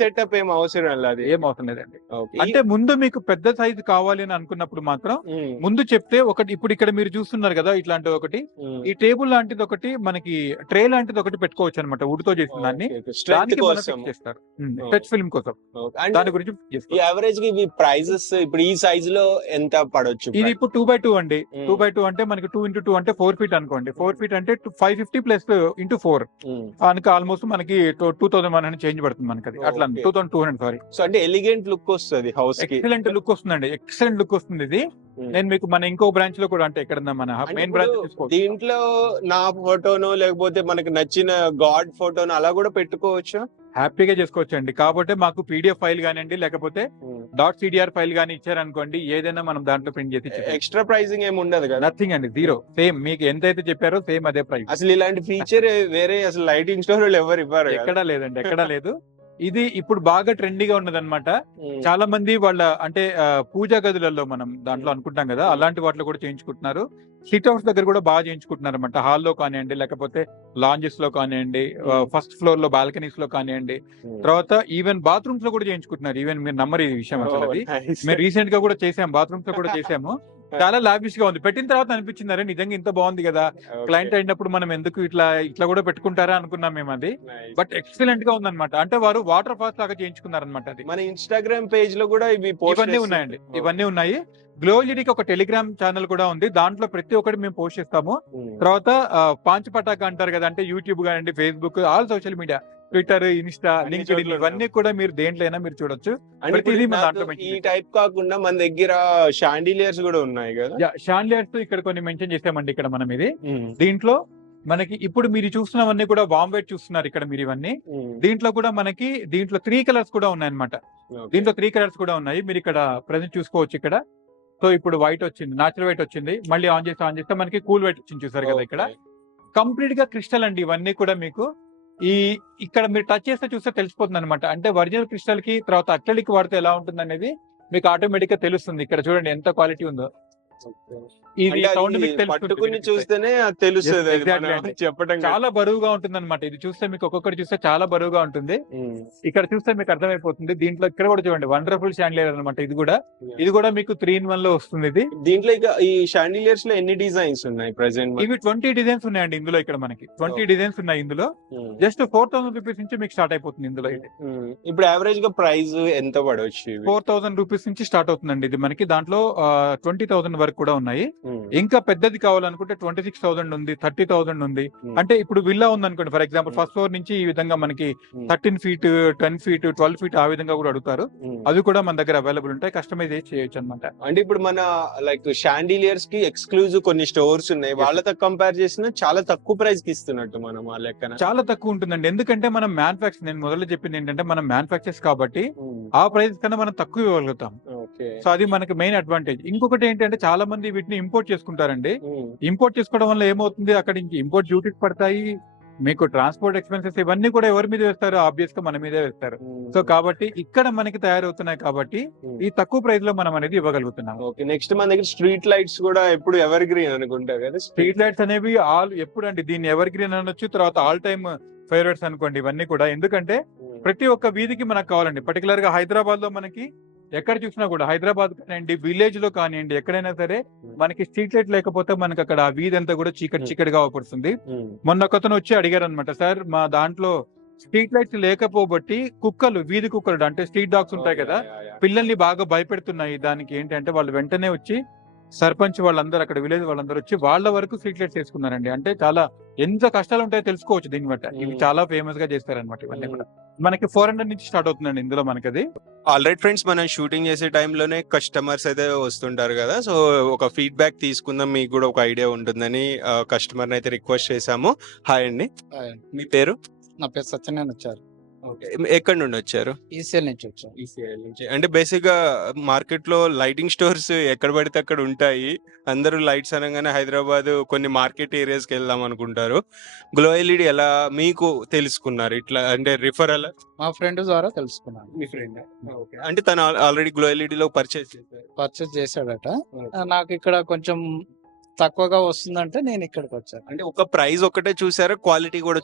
సెటప్ ఏం అవసరం లేదు, ఏం అవసరం లేదండి. అంటే ముందు మీకు పెద్ద సైజు కావాలి అని అనుకున్నప్పుడు మాత్రం ముందు చెప్తే ఒకటి, ఇప్పుడు ఇక్కడ మీరు చూస్తున్నారు కదా ఇట్లాంటి ఒకటి, ఈ టేబుల్ లాంటిది ఒకటి, మనకి ట్రే లాంటిది ఒకటి పెట్టుకోవచ్చు అనమాట. వుడ్ తో చేసిన దాన్ని చేస్తారు టచ్ ఫిల్మ్ కోసం. దాని గురించి యావరేజ్ గా ఇవి ప్రైజెస్ ఇప్పుడు ఈ సైజ్ లో ఎంత పడవచ్చు? ఇది ఇప్పుడు 2x2 అండి. 2x2 అంటే మనకి 2x2 అంటే 4 ఫీట్ అనుకోండి. 4 ఫీట్ అంటే 550 ప్లస్ ఇంటూ 4 అనుక ఆల్మోస్ట్ మనకి 2100 చేంజ్ పడుతుంది మనకి. అది అట్లా 2200 సారీ. సో అంటే ఎలిగెంట్ లుక్ వస్తుంది హౌస్ కి, ఎక్సలెంట్ లుక్ వస్తుందండి, ఎక్సలెంట్ లుక్ వస్తుంది. ఇది నేను మీకు మన ఇంకో బ్రాంచ్ లో కూడా, అంటే ఎక్కడ మన మెయిన్ బ్రాంచ్ దీంట్లో నా ఫోటోను లేకపోతే మనకి నచ్చిన గాడ్ ఫోటోను అలా కూడా పెట్టుకోవచ్చు, హ్యాపీగా చేసుకోవచ్చు అండి. కాబట్టి మాకు PDF ఫైల్ కానివ్వండి, లేకపోతే .cdr ఫైల్ గానీ ఇచ్చారనుకోండి, ఏదైనా మనం దాంట్లో ప్రింట్ చేసి ఎక్స్ట్రా ప్రైసింగ్ ఏమి ఉండదు కదా? నథింగ్ అండి, 0. సేమ్ మీకు ఎంతైతే చెప్పారో సేమ్ అదే ప్రైస్. అసలు ఇలాంటి ఫీచర్ వేరే అసలు లైటింగ్ స్టోర్ ఎవరు ఇవ్వరు, ఎక్కడా లేదండి, ఎక్కడా లేదు. ఇది ఇప్పుడు బాగా ట్రెండీగా ఉన్నదన్నమాట. చాలా మంది వాళ్ళ అంటే పూజా గదులలో మనం దాంట్లో అనుకుంటాం కదా, అలాంటి వాటిలో కూడా చేయించుకుంటున్నారు. సిట్ హౌస్ దగ్గర కూడా బాగా చేయించుకుంటున్నారు అనమాట. హాల్లో కానివ్వండి, లేకపోతే లాంజెస్ లో కానివ్వండి, ఫస్ట్ ఫ్లోర్ లో బాల్కనీస్ లో కానివ్వండి, తర్వాత ఈవెన్ బాత్రూమ్స్ లో కూడా చేయించుకుంటున్నారు. ఈవెన్ మీరు నమ్మరు ఈ విషయం అసలు. అది మేము రీసెంట్ గా కూడా చేసాము, బాత్రూమ్స్ లో కూడా చేసాము. చాలా లావిష్ గా ఉంది. పెట్టిన తర్వాత అనిపించింది అరే నిజంగా ఇంత బాగుంది కదా, క్లయింట్ అయినప్పుడు మనం ఎందుకు ఇట్లా కూడా పెట్టుకుంటారా అనుకున్నాం మేము అది. బట్ ఎక్సలెంట్ గా ఉందన్నమాట. అంటే వారు వాటర్ ఫాల్స్ లాగా చేయించుకున్నారనమాట. అది మన ఇన్స్టాగ్రామ్ పేజ్ లో కూడా ఇవన్నీ ఉన్నాయండి, ఇవన్నీ ఉన్నాయి. గ్లో ఎల్ఈడికి ఒక టెలిగ్రామ్ ఛానల్ కూడా ఉంది. దాంట్లో ప్రతి ఒక్కటి మేము పోస్ట్ చేస్తాము. తర్వాత పాంచ్ పటాక అంటారు కదా, అంటే యూట్యూబ్ కానివ్వండి, Facebook, all social media, Twitter, Insta, LinkedIn, ఇవన్నీ కూడా మీరు దేంట్లో అయినా మీరు చూడొచ్చు. ఈ టైప్ కాకుండా మన దగ్గర షాండిలియర్స్ కూడా ఉన్నాయి కదా. షాండిలియర్స్ ఇక్కడ కొన్ని మెన్షన్ చేసామండి. ఇక్కడ మనం ఇది దీంట్లో మనకి ఇప్పుడు మీరు చూస్తున్నవన్నీ కూడా వామ్ వైట్ చూస్తున్నారు ఇక్కడ మీరు ఇవన్నీ. దీంట్లో కూడా మనకి దీంట్లో 3 కలర్స్ కూడా ఉన్నాయి అనమాట. దీంట్లో 3 కలర్స్ కూడా ఉన్నాయి. మీరు ఇక్కడ ప్రెసెంట్ చూసుకోవచ్చు ఇక్కడ. సో ఇప్పుడు వైట్ వచ్చింది, నాచురల్ వైట్ వచ్చింది. మళ్ళీ ఆన్ చేస్తే మనకి కూల్ వైట్ వచ్చింది, చూసారు కదా. ఇక్కడ కంప్లీట్ గా క్రిస్టల్ అండి ఇవన్నీ కూడా. మీకు ఇక్కడ మీరు టచ్ చేస్తే చూస్తే తెలిసిపోతుంది అనమాట. అంటే ఒరిజినల్ క్రిస్టల్ కి తర్వాత అక్రిలిక్ వాడితే ఎలా ఉంటుంది అనేది మీకు ఆటోమేటిక్ గా తెలుస్తుంది. ఇక్కడ చూడండి ఎంత క్వాలిటీ ఉందో. ఇది సౌండ్ పట్టుకుని చూస్తేనే తెలుస్తుంది. చెప్పడం చాలా బరువుగా ఉంటుంది అనమాట. ఇది చూస్తే మీకు ఒక్కొక్కటి చూస్తే చాలా బరువుగా ఉంటుంది. ఇక్కడ చూస్తే మీకు అర్థమైపోతుంది. దీంట్లో ఇక్కడ కూడా చూడండి వండర్ఫుల్ షాండిలియర్ అనమాట. ఇది కూడా మీకు 3-in-1 లో వస్తుంది. ఇది దీంట్లో ఈ షాండిలియర్స్ లో ఎన్ని డిజైన్స్ ఉన్నాయి ప్రెసెంట్? ఇవి 20 డిజైన్స్ ఉన్నాయండి ఇందులో. ఇక్కడ మనకి 20 డిజైన్స్ ఉన్నాయి ఇందులో. జస్ట్ 4000 రూపీస్ నుంచి మీకు స్టార్ట్ అయిపోతుంది ఇందులో. ఇది ఇప్పుడు యావరేజ్ గా ప్రైస్ ఎంత పడవచ్చు? 4000 రూపీస్ నుంచి స్టార్ట్ అవుతుందండి ఇది మనకి. దాంట్లో 20,000 వరకు కూడా ఉన్నాయి. ఇంకా పెద్దది కావాలనుకుంటే 26,000 ఉంది, 30,000 ఉంది. అంటే ఇప్పుడు విల్లా ఉంది అనుకోండి, ఫర్ ఎగ్జాంపుల్ ఫస్ట్ ఫ్లోర్ నుంచి ఈ విధంగా మనకి 13 feet, 10 feet, 12 feet ఆ విధంగా కూడా అడుగుతారు. అవి కూడా మన దగ్గర అవైలబుల్ ఉంటాయి. కస్టమైజ్ చేయొచ్చు అనమాట. అంటే ఇప్పుడు మన లైక్ షాండిలియర్స్ కి ఎక్స్క్లూజివ్ కొన్ని స్టోర్స్ ఉన్నాయి, వాళ్ళతో కంపేర్ చేసిన చాలా తక్కువ ప్రైస్ కి ఇస్తున్నట్టు మనం ఆ లెక్కన. చాలా తక్కువ ఉంటుందండి. ఎందుకంటే మనం మ్యానుఫాక్చర్, నేను మొదలు చెప్పింది ఏంటంటే మనం మ్యానుఫాక్చర్స్ కాబట్టి ఆ ప్రైస్ కన్నా మనం తక్కువ ఇవ్వగలుగుతాం. సో అది మనకి మెయిన్ అడ్వాంటేజ్. ఇంకొకటి ఏంటంటే చాలా మంది వీటిని ఇంపోర్ట్ చేసుకుంటారండి. ఇంపోర్ట్ చేసుకోవడం వల్ల ఏమవుతుంది, అక్కడ ఇంపోర్ట్ డ్యూటీస్ పడతాయి, మీకు ట్రాన్స్పోర్ట్ ఎక్స్పెన్సెస్, ఇవన్నీ కూడా ఎవరి మీద వేస్తారు? ఆబ్వియస్ గా మన మీదే వేస్తారు. సో కాబట్టి ఇక్కడ మనకి తయారవుతున్నాయి కాబట్టి ఈ తక్కువ ప్రైస్ లో మనం అనేది ఇవ్వగలుగుతున్నాం. నెక్స్ట్ మన దగ్గర స్ట్రీట్ లైట్స్ కూడా ఎప్పుడు ఎవర్ గ్రీన్ అనుకుంటారు కదా. స్ట్రీట్ లైట్స్ అనేవి ఎప్పుడు అండి, దీన్ని ఎవర్ గ్రీన్ అనొచ్చు, తర్వాత ఆల్ టైమ్ ఫేవరెట్స్ అనుకోండి ఇవన్నీ కూడా. ఎందుకంటే ప్రతి ఒక్క వీధికి మనకు కావాలండి. పర్టికులర్ గా హైదరాబాద్ లో మనకి ఎక్కడ చూసినా కూడా, హైదరాబాద్ కానివ్వండి, విలేజ్ లో కానివ్వండి, ఎక్కడైనా సరే మనకి స్ట్రీట్ లైట్ లేకపోతే మనకి అక్కడ ఆ వీధి అంతా కూడా చీకటిగా పడుతుంది. మొన్న ఒకతను వచ్చి అడిగారు అనమాట, సార్ మా దాంట్లో స్ట్రీట్ లైట్స్ లేకపోబట్టి కుక్కలు, వీధి కుక్కలు అంటే స్ట్రీట్ డాగ్స్ ఉంటాయి కదా, పిల్లల్ని బాగా భయపెడుతున్నాయి. దానికి ఏంటంటే వాళ్ళు వెంటనే వచ్చి సర్పంచ్ వాళ్ళందరూ, అక్కడ విలేజ్ వాళ్ళందరూ వచ్చి వాళ్ళ వరకు స్ట్రీట్ లైట్స్ వేసుకున్నారండి. అంటే చాలా ఎంత కష్టాలు ఉంటాయో తెలుసుకోవచ్చు దీన్ని బట్టి. ఇవి చాలా ఫేమస్ గా చేస్తారనమాట. ఇవన్నీ కూడా మనకి 400 నుంచి స్టార్ట్ అవుతుందండి ఇందులో మనకి. అది ఆల్రైట్ ఫ్రెండ్స్, మనం షూటింగ్ చేసే టైంలోనే కస్టమర్స్ అయితే వస్తుంటారు కదా, సో ఒక ఫీడ్బ్యాక్ తీసుకుందాం, మీకు కూడా ఒక ఐడియా ఉంటుందని కస్టమర్ అయితే రిక్వెస్ట్ చేశాము. హాయ్ అండి, మీ పేరు? నా పేరు సత్యనారాయణ వచ్చారు. ఎక్కడి నుండి వచ్చారు? ఈసీఎల్ నుంచి వచ్చారు. ఈసీఎల్ నుంచి. అంటే బేసిక్ గా మార్కెట్ లో లైటింగ్ స్టోర్స్ ఎక్కడ పడితే అక్కడ ఉంటాయి. అందరూ లైట్స్ అనగానే హైదరాబాద్ కొన్ని మార్కెట్ ఏరియాస్ కి వెళ్దాం అనుకుంటారు. గ్లో ఎల్ఈడి ఎలా మీకు తెలుసుకున్నారు? ఇట్లా అంటే రిఫరల్? మా ఫ్రెండ్ ద్వారా తెలుసుకున్నాను. మీ ఫ్రెండ్? అంటే తను ఆల్రెడీ గ్లో ఎల్ఈడి లో పర్చేస్ చేశాడట. నాకు ఇక్కడ కొంచెం తక్కువగా వస్తుందంటే నేను ఇక్కడికి వచ్చాను. అంటే ఒక ప్రైస్ ఒకటే చూసారా, క్వాలిటీ కూడా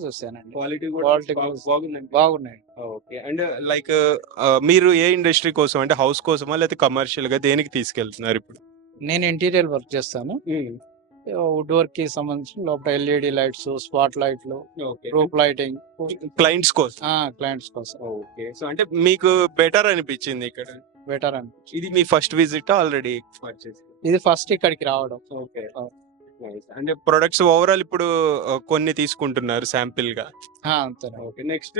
చూసానండి. క్వాలిటీ బాగున్నాయి. ఓకే. అండ్ లైక్ మీరు ఏ ఇండస్ట్రీ కోసం, అంటే హౌస్ కోసమా లేకపోతే కమర్షియల్ గా దేనికి తీసుకెళ్తున్నారు ఇప్పుడు? నేను ఇంటీరియర్ వర్క్ చేస్తాను. వుడ్ వర్క్ కి సంబంధించి లోపల ఎల్ఈడి లైట్స్, స్పాట్ లైట్లు, రూప్ లైటింగ్, క్లయింట్స్ కోసం. ఓకే. సో అంటే మీకు బెటర్ అనిపించింది ఇక్కడ? బెటర్ అనిపించింది. ఇది మీ ఫస్ట్ విజిట్ ఆల్రెడీ పర్చేస్? ఇది ఫస్ట్ ఇక్కడికి రావడం. ఓకే. అంటే ప్రొడక్ట్స్ ఓవరాల్ ఇప్పుడు కొన్ని తీసుకుంటున్నారు శాంపిల్ గా? అంతే. ఓకే. నెక్స్ట్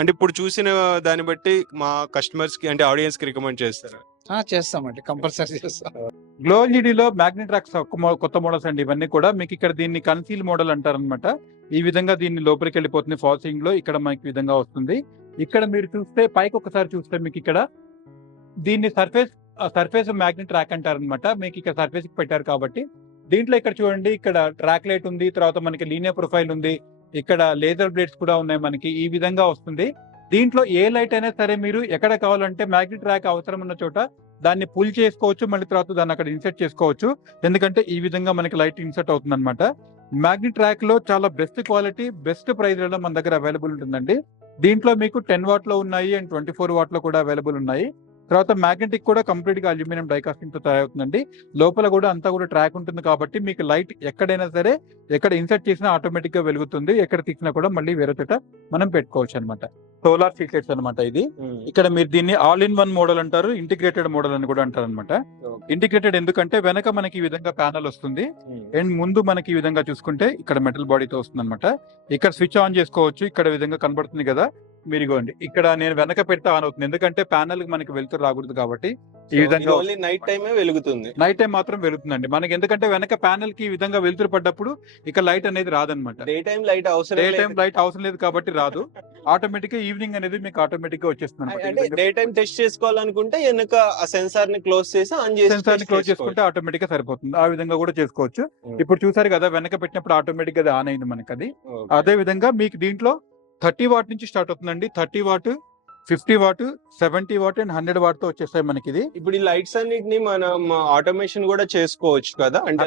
అంటే ఇప్పుడు చూసిన దాన్ని బట్టి మా కస్టమర్స్ కి, అంటే ఆడియన్స్ కి రికమెండ్ చేస్తారా? చేస్తామండి, కంపల్సరీ చేస్తాం. గ్లో ఎల్ఈడిలో మ్యాగ్నెట్ ట్రాక్స్ కొత్త మోడల్స్ అండి ఇవన్నీ కూడా. మీకు ఇక్కడ దీన్ని కన్సీల్ మోడల్ అంటారు అనమాట. ఈ విధంగా దీన్ని లోపలికి వెళ్ళిపోతుంది ఫాల్సింగ్ లో. ఇక్కడ మనకి విధంగా వస్తుంది. ఇక్కడ మీరు చూస్తే పైకి ఒకసారి చూస్తే మీకు ఇక్కడ దీన్ని సర్ఫేస్ మ్యాగ్నెట్ ట్రాక్ అంటారు అనమాట. మీకు ఇక్కడ సర్ఫేస్ పెట్టారు కాబట్టి దీంట్లో ఇక్కడ చూడండి, ఇక్కడ ట్రాక్ లైట్ ఉంది, తర్వాత మనకి లీనియర్ ప్రొఫైల్ ఉంది, ఇక్కడ లేజర్ బ్లేడ్స్ కూడా ఉన్నాయి మనకి. ఈ విధంగా వస్తుంది. దీంట్లో ఏ లైట్ అయినా సరే మీరు ఎక్కడ కావాలంటే మ్యాగ్నెట్ ట్రాక్ అవసరం ఉన్న చోట దాన్ని పుల్ చేసుకోవచ్చు, మళ్ళీ తర్వాత దాన్ని అక్కడ ఇన్సర్ట్ చేసుకోవచ్చు. ఎందుకంటే ఈ విధంగా మనకి లైట్ ఇన్సర్ట్ అవుతుంది అనమాట. మ్యాగ్నెట్ ట్రాక్ లో చాలా బెస్ట్ క్వాలిటీ, బెస్ట్ ప్రైస్ లో మన దగ్గర అవైలబుల్ ఉంటుందండి. దీంట్లో మీకు 10 watt లో ఉన్నాయి అండ్ 24 watt లో కూడా అవైలబుల్ ఉన్నాయి. తర్వాత మ్యాగ్నెటిక్ కూడా కంప్లీట్ గా అల్యూమినియం డైకాస్టింగ్ తో తయారవుతుందండి. లోపల కూడా అంతా కూడా ట్రాక్ ఉంటుంది కాబట్టి మీకు లైట్ ఎక్కడైనా సరే ఎక్కడ ఇన్సర్ట్ చేసినా ఆటోమేటిక్ గా వెలుగుతుంది. ఎక్కడ తీసినా కూడా మళ్ళీ వేరే చోట మనం పెట్టుకోవచ్చు అనమాట. సోలార్ సీట్ లైట్స్ అనమాట ఇది. ఇక్కడ మీరు దీన్ని ఆల్ ఇన్ వన్ మోడల్ అంటారు, ఇంటిగ్రేటెడ్ మోడల్ అని కూడా అంటారు అనమాట. ఇంటిగ్రేటెడ్ ఎందుకంటే వెనక మనకి ఈ విధంగా ప్యానల్ వస్తుంది అండ్ ముందు మనకి ఈ విధంగా చూసుకుంటే ఇక్కడ మెటల్ బాడీతో వస్తుంది అనమాట. ఇక్కడ స్విచ్ ఆన్ చేసుకోవచ్చు. ఇక్కడ విధంగా కనబడుతుంది కదా, మీరు ఇగోండి ఇక్కడ నేను వెనక పెడితే ఆన్ అవుతుంది. ఎందుకంటే ప్యానల్ మనకి వెలుతురు రాకూడదు కాబట్టి ఈ విధంగా నైట్ టైమే వెలుగుతుంది. నైట్ టైం మాత్రం వెలుగుతుందండి మనకి. ఎందుకంటే వెనక ప్యానల్ కి ఈ విధంగా వెలుతురు పడ్డప్పుడు ఇక లైట్ అనేది రాదనమాట. డే టైం లైట్ అవసరం లేదు కాబట్టి రాదు. ఆటోమేటిక్ గా ఈవినింగ్ అనేది మీకు ఆటోమేటిక్ గా వచ్చేస్తుంది. డే టైం టెస్ట్ చేసుకోవాలనుకుంటే వెనక ఆ సెన్సార్ ని క్లోజ్ చేసి ఆన్ చేసి సెన్సార్ ని క్లోజ్ చేసుకుంటే ఆటోమేటిక్ గా సరిపోతుంది. ఆ విధంగా కూడా చేసుకోవచ్చు. ఇప్పుడు చూసారు కదా వెనక పెట్టినప్పుడు ఆటోమేటిక్ గా ఆన్ అయింది మనకి అది. అదే విధంగా మీకు దీంట్లో 30 వాట్ నుంచి స్టార్ట్ అవుతుందండి. 30 what, 50 what, 70 what and 100 what తో వచ్చేస్తాయి మనకి ఇది. ఇప్పుడు ఈ లైట్స్ అన్నిటిని మనం ఆటోమేషన్ కూడా చేసుకోవచ్చు కదా, అంటే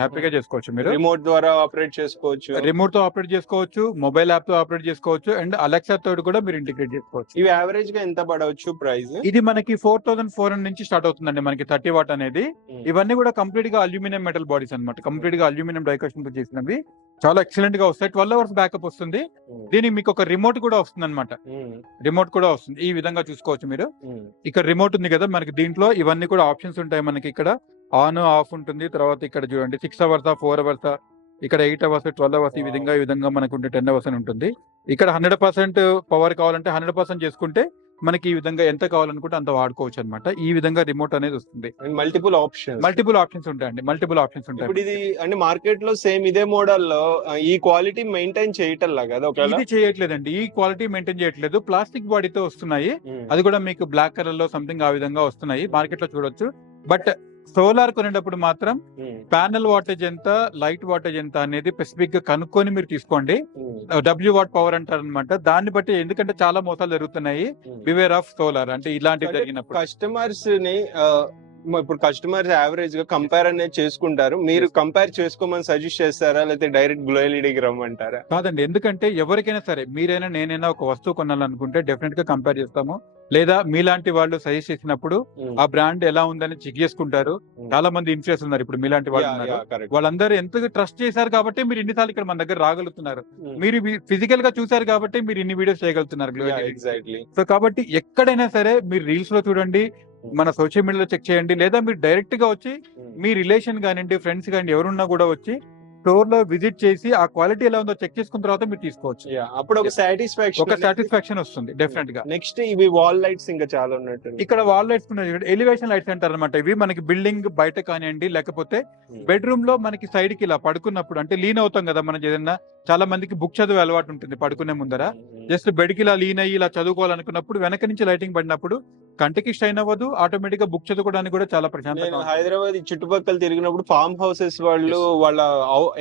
హ్యాపీగా చేసుకోవచ్చు. మీరు రిమోట్ ద్వారా ఆపరేట్ చేసుకోవచ్చు, రిమోట్ తో ఆపరేట్ చేసుకోవచ్చు, మొబైల్ యాప్ తో ఆపరేట్ చేసుకోవచ్చు అండ్ అలెక్సా తోటి కూడా మీరు ఇంటిగ్రేట్ చేసుకోవచ్చు. ఇవి యావరేజ్ గా ఎంత పడవచ్చు ప్రైస్? ఇది మనకి 4400 నుంచి స్టార్ట్ అవుతుందండి మనకి 30 వాట్ అనేది. ఇవన్నీ కూడా కంప్లీట్ గా అల్యూమినియం మెటల్ బాడీస్ అన్నమాట. కంప్లీట్ గా అల్యూమినియం డైకాస్టింగ్ తో చేసినవి. చాలా ఎక్సలెంట్ గా వస్తాయి. 12 అవర్స్ బ్యాకప్ వస్తుంది. దీనికి మీకు ఒక రిమోట్ కూడా వస్తుంది అనమాట. రిమోట్ కూడా వస్తుంది. ఈ విధంగా చూసుకోవచ్చు మీరు. ఇక్కడ రిమోట్ ఉంది కదా మనకి. దీంట్లో ఇవన్నీ కూడా ఆప్షన్స్ ఉంటాయి మనకి. ఇక్కడ ఆన్ ఆఫ్ ఉంటుంది. తర్వాత ఇక్కడ చూడండి 6 అవర్స్ 4 అవర్స్, ఇక్కడ 8 అవర్స్ 12 అవర్స్ ఈ విధంగా మనకు ఉంటే 10 అవర్స్ అని ఉంటుంది. ఇక్కడ 100% పవర్ కావాలంటే 100% చేసుకుంటే మనకి ఈ విధంగా ఎంత కావాలనుకుంటే అంత వాడుకోవచ్చు అనమాట. ఈ విధంగా రిమోట్ అనేది వస్తుంది. మల్టిపుల్ ఆప్షన్స్ ఉంటాయండి. మల్టిపుల్ ఆప్షన్స్ ఉంటాయి. ఇప్పుడు ఇది అంటే మార్కెట్ లో సేమ్ ఇదే మోడల్ లో ఈ క్వాలిటీ మెయింటైన్ చేయటల్లా కదా? ఇది చేయట్లేదండి. ఈ క్వాలిటీ మెయింటైన్ చేయట్లేదు. ప్లాస్టిక్ బాడీతో వస్తున్నాయి. అది కూడా మీకు బ్లాక్ కలర్ లో సంథింగ్ ఆ విధంగా వస్తున్నాయి. మార్కెట్ లో చూడొచ్చు. బట్ సోలార్ కొనేటప్పుడు మాత్రం ప్యానల్ వాటేజ్ ఎంత, లైట్ వాటేజ్ ఎంత అనేది స్పెసిఫిక్ గా కనుక్కొని మీరు తీసుకోండి. W వాట్ పవర్ అంటారు అనమాట. దాన్ని బట్టి, ఎందుకంటే చాలా మోసాలు జరుగుతున్నాయి. బివేర్ ఆఫ్ సోలార్ అంటే ఇలాంటివి జరిగినప్పుడు కస్టమర్స్ ని ఇప్పుడు కస్టమర్స్ యావరేజ్ గా కంపేర్ అనేది చేసుకుంటారు. మీరు కంపేర్ చేసుకోమని సజెస్ట్ చేస్తారా, లేకపోతే డైరెక్ట్ గ్లో ఎల్ఈడికి రమ్మంటారా? కాదండి, ఎందుకంటే ఎవరికైనా సరే మీరైనా నేనైనా ఒక వస్తువు కొనాలనుకుంటే డెఫినెట్ గా కంపేర్ చేస్తాము. లేదా మీలాంటి వాళ్ళు సజెస్ట్ చేసినప్పుడు ఆ బ్రాండ్ ఎలా ఉందని చెక్ చేసుకుంటారు. చాలా మంది ఇన్ఫ్లుయెన్స్ ఉన్నారు ఇప్పుడు మీలాంటి వాళ్ళు ఉన్నారు. వాళ్ళందరూ ఎంత ట్రస్ట్ చేశారు కాబట్టి మీరు ఇన్నిసార్లు ఇక్కడ మన దగ్గర రాగలుగుతున్నారు. మీరు ఫిజికల్ గా చూసారు కాబట్టి మీరు ఇన్ని వీడియోస్ చేయగలుగుతున్నారు. సో కాబట్టి ఎక్కడైనా సరే మీరు రీల్స్ లో చూడండి, మన సోషల్ మీడియాలో చెక్ చేయండి, లేదా మీరు డైరెక్ట్ గా వచ్చి మీ రిలేషన్ కానివ్వండి, ఫ్రెండ్స్ కానివ్వండి, ఎవరున్నా కూడా వచ్చి స్టోర్ లో విజిట్ చేసి ఆ క్వాలిటీ ఎలా ఉందో చెక్ చేసుకున్న తర్వాత మీరు తీసుకోవచ్చు. అప్పుడు ఒక సాటిస్ఫాక్షన్ వస్తుంది డెఫినెట్ గా. నెక్స్ట్ ఇవి వాల్ లైట్స్ ఇంకా చాలా ఉన్నట్టు. ఇక్కడ వాల్ లైట్స్ ఉన్నాయి, ఎలివేషన్ లైట్స్ అంటారు అనమాట. ఇవి మనకి బిల్డింగ్ బయట కానివ్వండి, లేకపోతే బెడ్రూమ్ లో మనకి సైడ్ కి ఇలా పడుకున్నప్పుడు, అంటే లీన్ అవుతాం కదా మనం ఏదైనా. చాలా మందికి బుక్ చదివే అలవాటు ఉంటుంది పడుకునే ముందర. జస్ట్ బెడ్ కి ఇలా లీన్ అయ్యి ఇలా చదువుకోవాలనుకున్నప్పుడు వెనక నుంచి లైటింగ్ పడినప్పుడు కంటికి స్ట్రైన్ అవ్వదు. ఆటోమేటిక్ గా బుక్ చదువుకోవడానికి కూడా చాలా ప్రశాంతంగా. హైదరాబాద్ చుట్టుపక్కల తిరిగినప్పుడు ఫార్మ్ హౌసెస్ వాళ్ళు వాళ్ళ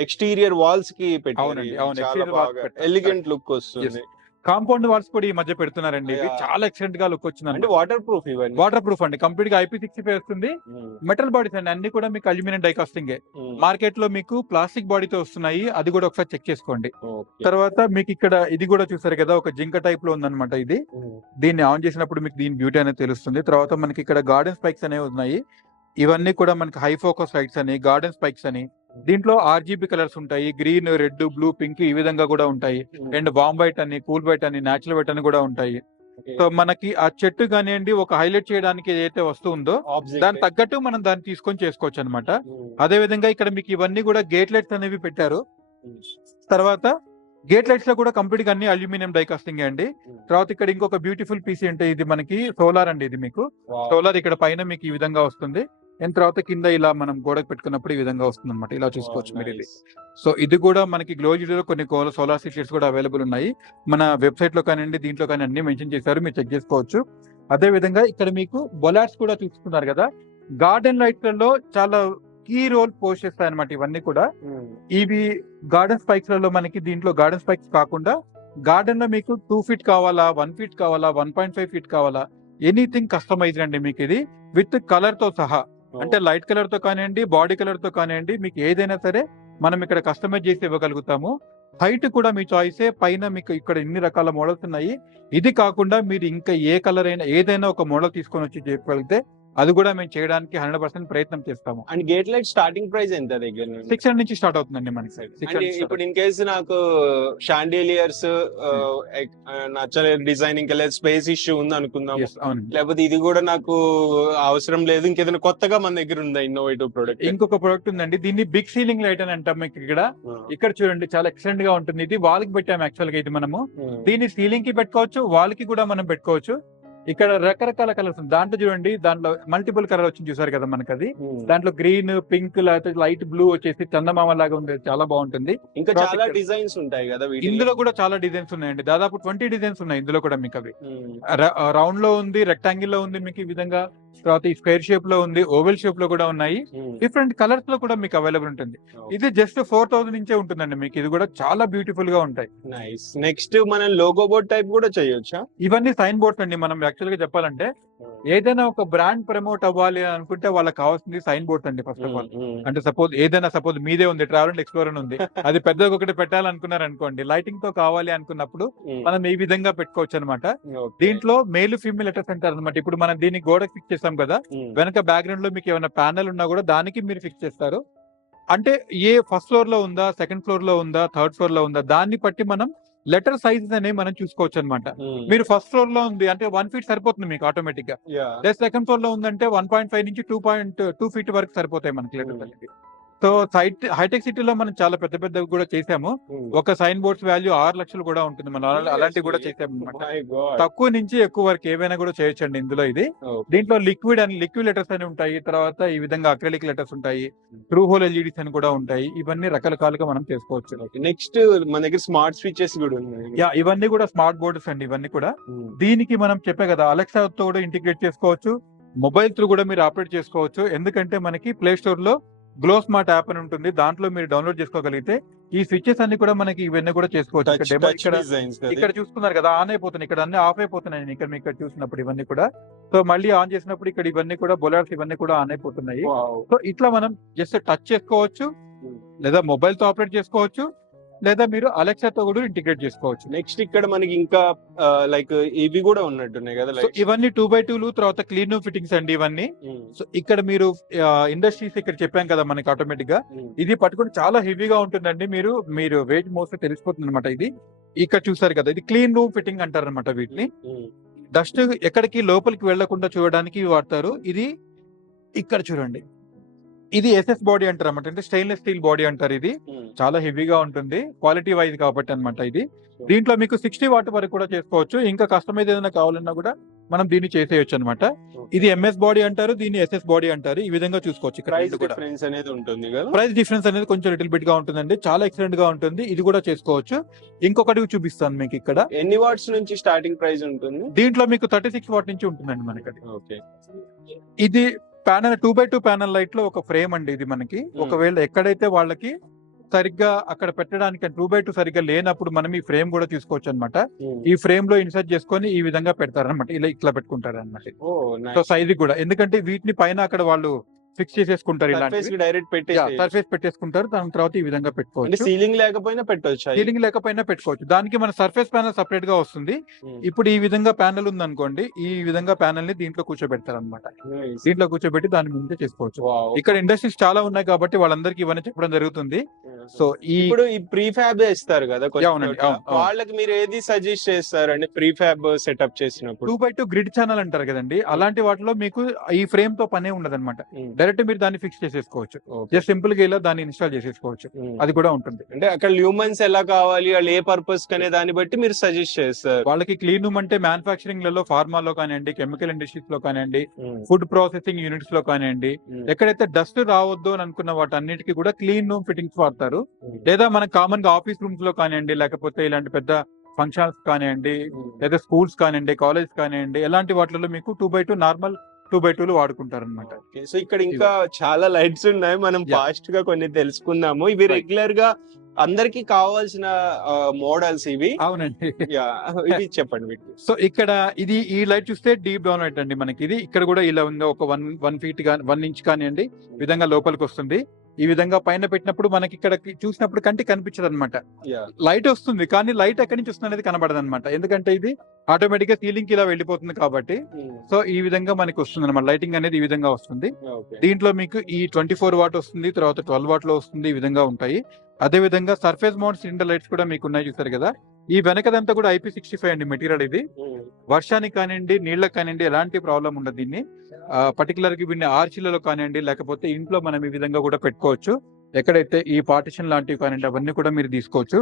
ఎక్స్టీరియర్ వాల్స్ కి పెట్టారు. ఎలిగెంట్ లుక్ వస్తుంది. కాంపౌండ్ వాల్స్ కూడా ఈ మధ్య పెడుతున్నారండి. ఇవి చాలా ఎక్సలెంట్ గా లుక్ వచ్చింది. వాటర్ ప్రూఫ్, ఇవన్నీ వాటర్ ప్రూఫ్ అండి. కంప్లీట్ గా IP65 వస్తుంది. మెటల్ బాడీస్ అండి, అన్ని కూడా మీకు అల్యూమినియం డైకాస్టింగ్. మార్కెట్ లో మీకు ప్లాస్టిక్ బాడీతో వస్తున్నాయి. అది కూడా ఒకసారి చెక్ చేసుకోండి. తర్వాత మీకు ఇక్కడ ఇది కూడా చూసారు కదా, ఒక జింక టైప్ లో ఉందన్నమాట ఇది. దీన్ని ఆన్ చేసినప్పుడు మీకు దీని బ్యూటీ అనేది తెలుస్తుంది. తర్వాత మనకి ఇక్కడ గార్డెన్ స్పైక్స్ అనేవి ఉన్నాయి. ఇవన్నీ కూడా మనకి హై ఫోకస్ లైట్స్ అని, గార్డెన్ స్పైక్స్ అని. దీంట్లో RGB కలర్స్ ఉంటాయి, గ్రీన్, రెడ్, బ్లూ, పింక్ ఈ విధంగా కూడా ఉంటాయి. అండ్ వామ్ వైట్ అని, కూల్ వైట్ అని, నేచురల్ వైట్ అని కూడా ఉంటాయి. సో మనకి ఆ చెట్టు కానివ్వండి ఒక హైలైట్ చేయడానికి ఏదైతే వస్తువు ఉందో దాని తగ్గట్టు మనం దాన్ని తీసుకొని చేసుకోవచ్చు అనమాట. అదే విధంగా ఇక్కడ మీకు ఇవన్నీ కూడా గేట్ లైట్స్ అనేవి పెట్టారు. తర్వాత గేట్ లైట్స్ లో కూడా కంప్లీట్ గా అన్ని అల్యూమినియం డైకాస్టింగ్ అండి. తర్వాత ఇక్కడ ఇంకొక బ్యూటిఫుల్ పీసీ అంటే ఇది మనకి సోలార్ అండి. ఇది మీకు సోలార్ ఇక్కడ పైన మీకు ఈ విధంగా వస్తుంది. అండ్ తర్వాత కింద ఇలా మనం గోడకు పెట్టుకున్నప్పుడు ఈ విధంగా వస్తుంది అనమాట. ఇలా చూసుకోవచ్చు మీరు ఇది. సో ఇది కూడా మనకి గ్లో లో కొన్ని సోలార్ సీట్స్ కూడా అవైలబుల్ ఉన్నాయి. మన వెబ్సైట్ లో కానివ్వండి, దీంట్లో కానీ అన్ని మెన్షన్ చేశారు, మీరు చెక్ చేసుకోవచ్చు. అదే విధంగా ఇక్కడ మీకు బొలాట్స్ కూడా చూసుకున్నారు కదా, గార్డెన్ లైట్లలో చాలా కీ రోల్ పోస్ట్ చేస్తాయి అనమాట. ఇవన్నీ కూడా ఇవి గార్డెన్ స్పైక్స్ లలో మనకి దీంట్లో గార్డెన్ స్పైక్స్ కాకుండా గార్డెన్ లో మీకు 2 ఫీట్ కావాలా, 1 ఫీట్ కావాలా, 1.5 ఫీట్ కావాలా, ఎనీథింగ్ కస్టమైజ్ అండి మీకు ఇది విత్ కలర్ తో సహా. అంటే లైట్ కలర్ తో కానివ్వండి, బాడీ కలర్ తో కానివ్వండి, మీకు ఏదైనా సరే మనం ఇక్కడ కస్టమైజ్ చేసి ఇవ్వగలుగుతాము. హైట్ కూడా మీ చాయిసే. పైన మీకు ఇక్కడ ఇన్ని రకాల మోడల్స్ ఉన్నాయి. ఇది కాకుండా మీరు ఇంకా ఏ కలర్ అయినా ఏదైనా ఒక మోడల్ తీసుకొని వచ్చి చెప్పగలిగితే అది కూడా మేము చేయడానికి 100% ప్రయత్నం చేస్తాము. And gate light starting price ఎంత దగ్గర 600 నుంచి స్టార్ట్ అవుతుందండి మన సైడ్. ఇప్పుడు ఇన్ కేసు నాకు షాండిలియర్స్ నచ్చలేదు, డిజైనింగ్ లేదు, స్పేస్ ఇష్యూ ఉంది అనుకుందాం, లేకపోతే ఇది కూడా నాకు అవసరం లేదు, ఇంకేదైనా కొత్తగా మన దగ్గర ఉందా ఇన్నోవేటివ్ ప్రొడక్ట్? ఇంకొక ప్రొడక్ట్ ఉందండి, దీన్ని బిగ్ సీలింగ్ లైట్ అని అంటాం. మీకు ఇక్కడ చూడండి చాలా ఎక్సలెంట్ గా ఉంటుంది. ఇది వాల్ కి పెట్టాము యాక్చువల్ గా. ఇది మనము దీన్ని సీలింగ్ కి పెట్టుకోవచ్చు, వాల్ కి కూడా మనం పెట్టుకోవచ్చు. ఇక్కడ రకరకాల కలర్స్ ఉంది. దాంట్లో చూడండి, దాంట్లో మల్టిపుల్ కలర్ వచ్చింది చూసారు కదా మనకి. అది దాంట్లో గ్రీన్, పింక్, లేకపోతే లైట్ బ్లూ వచ్చేసి చందమామ లాగా ఉంది, చాలా బాగుంటుంది. ఇంకా చాలా డిజైన్స్ ఉంటాయి కదా ఇందులో కూడా చాలా డిజైన్స్ ఉన్నాయండి. దాదాపు 20 డిజైన్స్ ఉన్నాయి ఇందులో కూడా. మీకు అవి రౌండ్ లో ఉంది, రెక్టాంగిల్ లో ఉంది మీకు ఈ విధంగా, తర్వాత ఈ స్క్వేర్ షేప్ లో ఉంది, ఓవెల్ షేప్ లో కూడా ఉన్నాయి. డిఫరెంట్ కలర్స్ లో కూడా మీకు అవైలబుల్ ఉంటుంది. ఇది జస్ట్ 4000 నుంచే ఉంటుందండి మీకు. ఇది కూడా చాలా బ్యూటిఫుల్ గా ఉంటాయి. నెక్స్ట్ మనం లోగో బోర్డ్ టైప్ కూడా చేయొచ్చా? ఇవన్నీ సైన్ బోర్డ్స్ అండి. మనం యాక్చువల్ గా చెప్పాలంటే ఏదైనా ఒక బ్రాండ్ ప్రమోట్ అవ్వాలి అని అనుకుంటే వాళ్ళకి కావాల్సింది సైన్ బోర్డ్స్ అండి ఫస్ట్ ఆఫ్ ఆల్. అంటే సపోజ్ మీదే ఉంది, ట్రావెల్ అండ్ ఎక్స్ప్లోర్ అని ఉంది, అది పెద్దగా ఒకటి పెట్టాలనుకున్నారు అనుకోండి, లైటింగ్ తో కావాలి అనుకున్నప్పుడు మనం ఈ విధంగా పెట్టుకోవచ్చు అనమాట. దీంట్లో మేల్ ఫీమేల్ లెటర్స్ అంటారు అనమాట. ఇప్పుడు మనం దీన్ని గోడకి ఫిక్స్ చేస్తాం కదా, వెనక బ్యాక్గ్రౌండ్ లో మీకు ఏమైనా ప్యానల్ ఉన్నా కూడా దానికి మీరు ఫిక్స్ చేస్తారు. అంటే ఏ ఫస్ట్ ఫ్లోర్ లో ఉందా, సెకండ్ ఫ్లోర్ లో ఉందా, థర్డ్ ఫ్లోర్ లో ఉందా, దాన్ని బట్టి మనం లెటర్ సైజెస్ అనేవి మనం చూసుకోవచ్చు అనమాట. మీరు ఫస్ట్ ఫ్లోర్ లో ఉంది అంటే 1 feet సరిపోతుంది మీకు ఆటోమేటిక్ గా. సెకండ్ ఫ్లోర్ లో ఉందంటే 1.5 నుంచి 2.2 feet వరకు సరిపోతాయి మనకి లెటర్స్ అనేవి. సో హైటెక్ సిటీలో మనం చాలా పెద్ద పెద్దవి కూడా చేసాము. ఒక సైన్ బోర్డ్స్ వాల్యూ 6 లక్షలు కూడా ఉంటుంది. మనం అలాంటివి కూడా చేసాము అనమాట. తక్కువ నుంచి ఎక్కువ వరకు ఏవైనా కూడా చేయొచ్చండి ఇందులో. ఇది దీంట్లో లిక్విడ్ లెటర్స్ అని ఉంటాయి, తర్వాత ఈ విధంగా అక్రిలిక్ లెటర్స్ ఉంటాయి, ట్రూ హోల్ ఎల్ఈడీస్ అని కూడా ఉంటాయి. ఇవన్నీ రకరకాలుగా మనం చేసుకోవచ్చు. నెక్స్ట్ మన దగ్గర స్మార్ట్ స్విచెస్ కూడా ఉన్నాయి. ఇవన్నీ కూడా స్మార్ట్ బోర్డ్స్ అండి. ఇవన్నీ కూడా దీనికి మనం చెప్పే కదా, అలెక్సా తో కూడా ఇంటిగ్రేట్ చేసుకోవచ్చు, మొబైల్ త్రూ కూడా మీరు ఆపరేట్ చేసుకోవచ్చు. ఎందుకంటే మనకి ప్లే స్టోర్ లో గ్లో స్మార్ట్ యాప్ అని ఉంటుంది, దాంట్లో మీరు డౌన్లోడ్ చేసుకోగలిగితే ఈ స్విచెస్ అన్ని కూడా మనకి ఇవన్నీ కూడా చేసుకోవచ్చు. ఇక్కడ చూస్తున్నారు కదా, ఆన్ అయిపోతున్నాయి, ఇక్కడ అన్ని ఆఫ్ అయిపోతున్నాయి. ఇక్కడ చూసినప్పుడు ఇవన్నీ కూడా. సో మళ్ళీ ఆన్ చేసినప్పుడు ఇక్కడ ఇవన్నీ కూడా బొలార్స్ ఇవన్నీ కూడా ఆన్ అయిపోతున్నాయి. సో ఇట్లా మనం జస్ట్ టచ్ చేసుకోవచ్చు, లేదా మొబైల్ తో ఆపరేట్ చేసుకోవచ్చు, లేదా మీరు అలెక్సా తో కూడా ఇంటిగ్రేట్ చేసుకోవచ్చు. నెక్స్ట్ ఇక్కడ మనకి ఇంకా లైక్ ఇవి కూడా ఉన్నట్టున్నాయి కదా, ఇవన్నీ 2x2 తర్వాత క్లీన్ ఫిట్టింగ్స్ అండి ఇవన్నీ. సో ఇక్కడ మీరు ఇండస్ట్రీస్ ఇక్కడ చెప్పాం కదా మనకి ఆటోమేటిక్ గా. ఇది పట్టుకుని చాలా హెవీగా ఉంటుందండి. మీరు వెయిట్ మోస్తే తెలిసిపోతుంది అనమాట. ఇది ఇక్కడ చూసారు కదా, ఇది క్లీన్ రూమ్ ఫిట్టింగ్ అంటారు అనమాట. వీటిని డస్ట్ ఎక్కడికి లోపలికి వెళ్లకుండా చూడడానికి వాడతారు. ఇది ఇక్కడ చూడండి, ఇది ఎస్ఎస్ బాడీ అంటారు అనమాట. అంటే స్టెయిన్లెస్ స్టీల్ బాడీ అంటారు. ఇది చాలా హెవీగా ఉంటుంది క్వాలిటీ వైజ్ కాబట్టి అనమాట. ఇది దీంట్లో మీకు 60 వాట్ వరకు కూడా చేసుకోవచ్చు. ఇంకా కస్టమైజ్ ఏదైనా కావాలన్నా కూడా మనం దీన్ని చేసేయచ్చు అనమాట. ఇది ఎంఎస్ బాడీ అంటారు, దీన్ని ఎస్ఎస్ బాడీ అంటారు. ఈ విధంగా చూసుకోవచ్చు. ప్రైస్ డిఫరెన్స్ అనేది ఉంటుంది కదా, ప్రైస్ డిఫరెన్స్ అనేది కొంచెం లిటిల్ బిట్ గా ఉంటుందండి. చాలా ఎక్సలెంట్ గా ఉంటుంది. ఇది కూడా చేసుకోవచ్చు. ఇంకొకటి చూపిస్తాను మీకు. ఇక్కడ ఎన్ని వాట్స్ నుంచి స్టార్టింగ్ ప్రైస్ ఉంటుంది? దీంట్లో మీకు 36 వాట్ నుంచి ఉంటుందండి మనకి. ఇది ప్యానల్ 2x2 ప్యానల్ లైట్ లో ఒక ఫ్రేమ్ అండి. ఇది మనకి ఒకవేళ ఎక్కడైతే వాళ్ళకి సరిగ్గా అక్కడ పెట్టడానికి 2x2 సరిగ్గా లేనప్పుడు మనం ఈ ఫ్రేమ్ కూడా తీసుకోవచ్చు అనమాట. ఈ ఫ్రేమ్ లో ఇన్సర్ట్ చేసుకొని ఈ విధంగా పెడతారనమాట. ఇట్లా పెట్టుకుంటారు అనమాట. సో సైజ్ కూడా, ఎందుకంటే వీటిని పైన అక్కడ వాళ్ళు ఫిక్స్ చేసేసుకుంటారు, సర్ఫేస్ పెట్టేసుకుంటారు. దాని తర్వాత ఈ విధంగా పెట్టుకోవచ్చు. సీలింగ్ లేకపోయినా పెట్టుకోవచ్చు. దానికి మన సర్ఫేస్ ప్యానల్ సపరేట్ గా వస్తుంది. ఇప్పుడు ఈ విధంగా ప్యానల్ ఉంది అనుకోండి, ఈ విధంగా ప్యానల్ ని దీంట్లో కూర్చోబెడతారు అనమాట. దీంట్లో కూర్చోబెట్టి దాని ముందే చేసుకోవచ్చు. ఇక్కడ ఇండస్ట్రీస్ చాలా ఉన్నాయి కాబట్టి వాళ్ళందరికీ ఇవన్నీ చెప్పడం జరుగుతుంది. సో ఇప్పుడు ఈ ప్రీఫ్యాబ్ ఇస్తారు కదా, వాళ్ళకి మీరు ఏది సజెస్ట్ చేస్తారండి ప్రీఫ్యాబ్ సెటప్ చేసినప్పుడు? 2x2 గ్రిడ్ ఛానల్ అంటారు కదండి, అలాంటి వాటిలో మీకు ఈ ఫ్రేమ్ తో పనే ఉండదు అనమాట. డైరెక్ట్ మీరు దాన్ని ఫిక్స్ చేసేసుకోవచ్చు. జస్ట్ సింపుల్ గా ఇలా దాన్ని ఇన్స్టాల్ చేసేసుకోవచ్చు. అది కూడా ఉంటుంది. అంటే అక్కడ హ్యూమన్స్ ఎలా కావాలి, వాళ్ళు ఏ పర్పస్ అనే దాన్ని బట్టి మీరు సజెస్ట్ చేస్తారు. వాళ్ళకి క్లీన్ రూమ్ అంటే మ్యానుఫాక్చరింగ్ లలో, ఫార్మాలో కానివ్వండి, కెమికల్ ఇండస్ట్రీస్ లో కానివ్వండి, ఫుడ్ ప్రాసెసింగ్ యూనిట్స్ లో కానివ్వండి, ఎక్కడైతే డస్ట్ రావద్దు అని అనుకున్న వాటన్నిటికీ కూడా క్లీన్ రూమ్ ఫిట్టింగ్స్ వాడతారు. లేదా మనం కామన్ గా ఆఫీస్ రూమ్స్ లో కానివ్వండి, లేకపోతే ఇలాంటి పెద్ద ఫంక్షన్స్ కానివ్వండి, లేదా స్కూల్స్ కానివ్వండి, కాలేజ్ కానివ్వండి, ఎలాంటి వాటిలో మీకు 2x2 నార్మల్ 2x2 వాడుకుంటారు అనమాట. సో ఇక్కడ ఇంకా చాలా లైట్స్ ఉన్నాయి, మనం ఫాస్ట్ గా కొన్ని తెలుసుకుందాము. ఇవి రెగ్యులర్ గా అందరికి కావాల్సిన మోడల్స్ ఇవి. అవునండి, ఇవి చెప్పండి. సో ఇక్కడ ఈ లైట్ చూస్తే డీప్ డౌన్ లైట్ అండి మనకి. ఇది ఇక్కడ కూడా ఇలా ఉంది, ఒక 1 feet 1 inch కానివ్వండి విధంగా లోపలికి వస్తుంది. ఈ విధంగా పైన పెట్టినప్పుడు మనకి ఇక్కడ చూసినప్పుడు కంటికి కనిపించదు అనమాట. లైట్ వస్తుంది కానీ లైట్ ఎక్కడి నుంచి వస్తుంది అనేది కనబడదు అనమాట. ఎందుకంటే ఇది ఆటోమేటిక్ గా సీలింగ్ కి ఇలా వెళ్ళిపోతుంది కాబట్టి. సో ఈ విధంగా మనకి వస్తుంది అనమాట. లైటింగ్ అనేది ఈ విధంగా వస్తుంది. దీంట్లో మీకు ఈ 24 వాట్ వస్తుంది, తర్వాత 12 వాట్ లో వస్తుంది. ఈ విధంగా ఉంటాయి. అదే విధంగా సర్ఫేస్ మౌంట్ సిలిండర్ లైట్స్ కూడా మీకు ఉన్నాయి, చూసారు కదా. ఈ వెనకదంతా కూడా IP65 అండి మెటీరియల్. ఇది వర్షానికి కానివ్వండి, నీళ్ళకి కానివ్వండి ఎలాంటి ప్రాబ్లం ఉండదు. దీన్ని పర్టికులర్ గా వీడిని ఆర్చిలలో కానివ్వండి, లేకపోతే ఇంట్లో మనం ఈ విధంగా కూడా పెట్టుకోవచ్చు. ఎక్కడైతే ఈ పార్టిషన్ లాంటివి కానివ్వండి అవన్నీ కూడా మీరు తీసుకోవచ్చు.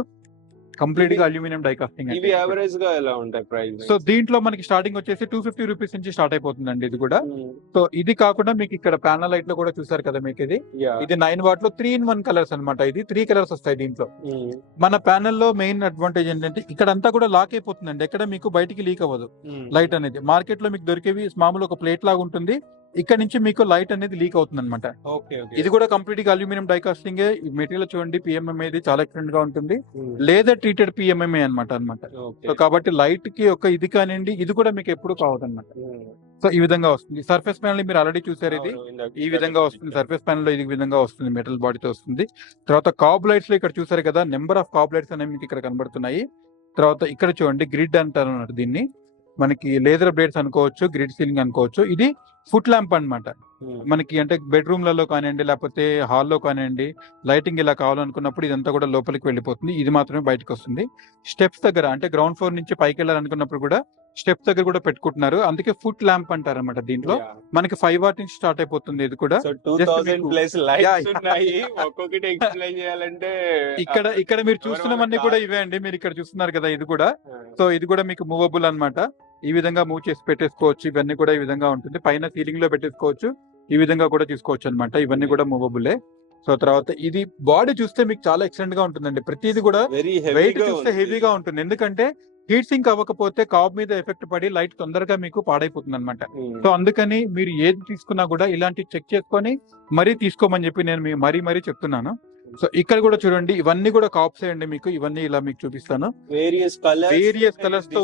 కంప్లీట్ గా అల్యూమినియం డై కాస్టింగ్. ఇవి యావరేజ్ గా ఎలా ఉంటాయి ప్రైస్? సో దీంట్లో మనకి స్టార్టింగ్ వచ్చేసి 250 రూపీస్ నుంచి స్టార్ట్ అయిపోతుందండి ఇది కూడా. సో ఇది కాకుండా మీకు ఇక్కడ ప్యానల్ లైట్ లో కూడా చూసారు కదా మీకు ఇది 9 వాట్ లో 3-in-1 కలర్స్ అన్నమాట. ఇది 3 కలర్స్ వస్తాయి దీంట్లో. మన ప్యానల్ లో మెయిన్ అడ్వాంటేజ్ ఏంటంటే ఇక్కడ అంతా కూడా లాక్ అయిపోతుందండి. ఎక్కడ మీకు బయటికి లీక్ అవ్వదు లైట్ అనేది. మార్కెట్ లో మీకు దొరికేవి మామూలు ఒక ప్లేట్ లాగా ఉంటుంది, ఇక్కడ నుంచి మీకు లైట్ అనేది లీక్ అవుతుంది అనమాట. ఇది కూడా కంప్లీట్ గా అల్యూమినియం డై కాస్టింగ్. మెటీరియల్ చూడండి, PMMA ఇది చాలా ఎక్సలెంట్ గా ఉంటుంది. లేదర్ ట్రీటెడ్ PMMA అనమాట. సో కాబట్టి లైట్ కి ఒక ఇది కానివ్వండి, ఇది కూడా మీకు ఎప్పుడు కావద్దన్నమాట. సో ఈ విధంగా వస్తుంది. సర్ఫేస్ ప్యానల్ మీరు ఆల్రెడీ చూసారు, ఇది ఈ విధంగా వస్తుంది. సర్ఫేస్ ప్యానల్ లో ఇది విధంగా వస్తుంది, మెటల్ బాడీతో వస్తుంది. తర్వాత కాబ్ లైట్స్ లో ఇక్కడ చూసారు కదా, నెంబర్ ఆఫ్ కాబ్ లైట్స్ అనేవి మీకు ఇక్కడ కనబడుతున్నాయి. తర్వాత ఇక్కడ చూడండి గ్రిడ్ అంటారు అన్నమాట. దీన్ని మనకి లేజర్ బ్లేడ్స్ అనుకోవచ్చు, గ్రిడ్ సీలింగ్ అనుకోవచ్చు. ఇది ఫుట్ ల్యాంప్ అన్నమాట. మనకి అంటే బెడ్రూమ్ లలో కానివ్వండి, లేకపోతే హాల్లో కానివ్వండి, లైటింగ్ ఇలా కావాలనుకున్నప్పుడు ఇదంతా కూడా లోపలికి వెళ్ళిపోతుంది. ఇది మాత్రమే బయటకు వస్తుంది. స్టెప్స్ దగ్గర అంటే గ్రౌండ్ ఫ్లోర్ నుంచి పైకి వెళ్ళాలనుకున్నప్పుడు కూడా స్టెప్స్ దగ్గర కూడా పెట్టుకుంటున్నారు. అందుకే ఫుట్ ల్యాంప్ అంటారు అనమాట. దీంట్లో మనకి 5 వాట్ నుంచి స్టార్ట్ అయిపోతుంది. ఇది కూడా 2000 ప్లస్ లైట్స్ ఉన్నాయి. ఒక్కొక్కటి ఎక్స్ప్లెయిన్ చేయాలంటే ఇక్కడ మీరు చూస్తున్నవన్నీ కూడా ఇవే అండి. మీరు ఇక్కడ చూస్తున్నారు కదా, ఇది కూడా. సో ఇది కూడా మీకు మూవబుల్ అన్నమాట. ఈ విధంగా మూవ్ చేసి పెట్టేసుకోవచ్చు. ఇవన్నీ కూడా ఈ విధంగా ఉంటుంది. పైన సీలింగ్ లో పెట్టేసుకోవచ్చు, ఈ విధంగా కూడా తీసుకోవచ్చు అనమాట. ఇవన్నీ కూడా మూవబులే. సో తర్వాత ఇది బాడీ చూస్తే మీకు చాలా ఎక్సలెంట్ గా ఉంటుందండి. ప్రతిది కూడా వెయిట్ చూస్తే హెవీగా ఉంటుంది. ఎందుకంటే హీట్ సింక్ అవ్వకపోతే కాబ్ మీద ఎఫెక్ట్ పడి లైట్ తొందరగా మీకు పాడైపోతుంది అనమాట. సో అందుకని మీరు ఏది తీసుకున్నా కూడా ఇలాంటి చెక్ చేసుకొని మరీ తీసుకోమని చెప్పి నేను మరీ చెప్తున్నాను. సో ఇక్కడ కూడా చూడండి, ఇవన్నీ కూడా కాప్స్ అండి. మీకు ఇవన్నీ ఇలా మీకు చూపిస్తాను. వేరియస్ కలర్స్ తో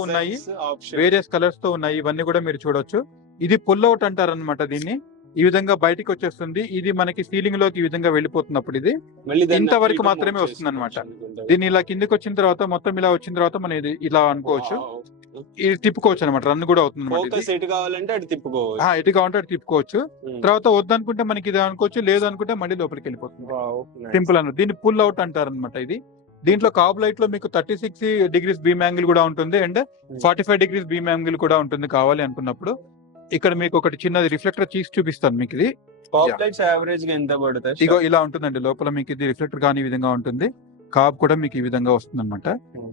ఉన్నాయి, ఇవన్నీ కూడా మీరు చూడొచ్చు. ఇది పుల్ అవుట్ అంటారు అనమాట. దీన్ని ఈ విధంగా బయటికి వచ్చేస్తుంది. ఇది మనకి సీలింగ్ లోకి ఈ విధంగా వెళ్ళిపోతున్నప్పుడు ఇది ఇంతవరకు మాత్రమే వస్తుంది అనమాట. దీన్ని ఇలా కిందికి వచ్చిన తర్వాత మొత్తం ఇలా వచ్చిన తర్వాత మనం ఇది ఇలా అనుకోవచ్చు. ఇది తిప్పుకోవచ్చు అనమాట. రన్ కూడా అవుతుంది. ఎటు కావాలంటే అటు తిప్పుకోవచ్చు. తర్వాత వద్దనుకుంటే మనకి ఇది అనుకోవచ్చు, లేదు అనుకుంటే మళ్ళీ లోపలికి వెళ్ళిపోతుంది. సింపుల్ అన్నమాట. దీన్ని పుల్ అవుట్ అంటారు అనమాట. ఇది దీంట్లో కాబ్ లైట్ లో మీకు 36 degrees బీమ్ యాంగిల్ కూడా ఉంటుంది, అండ్ 45 degrees బీమ్ యాంగిల్ కూడా ఉంటుంది కావాలి అనుకున్నప్పుడు. ఇక్కడ మీకు ఒకటి చిన్నది రిఫ్లెక్టర్ తీసి చూపిస్తాను మీకు. ఇది యావరేజ్ గా ఎంత పడుతుంది? ఇగో ఇలా ఉంటుందండి. లోపల మీకు ఇది రిఫ్లెక్టర్ కానీ ఈ విధంగా ఉంటుంది. కాబ్ కూడా మీకు ఈ విధంగా వస్తుంది అనమాట.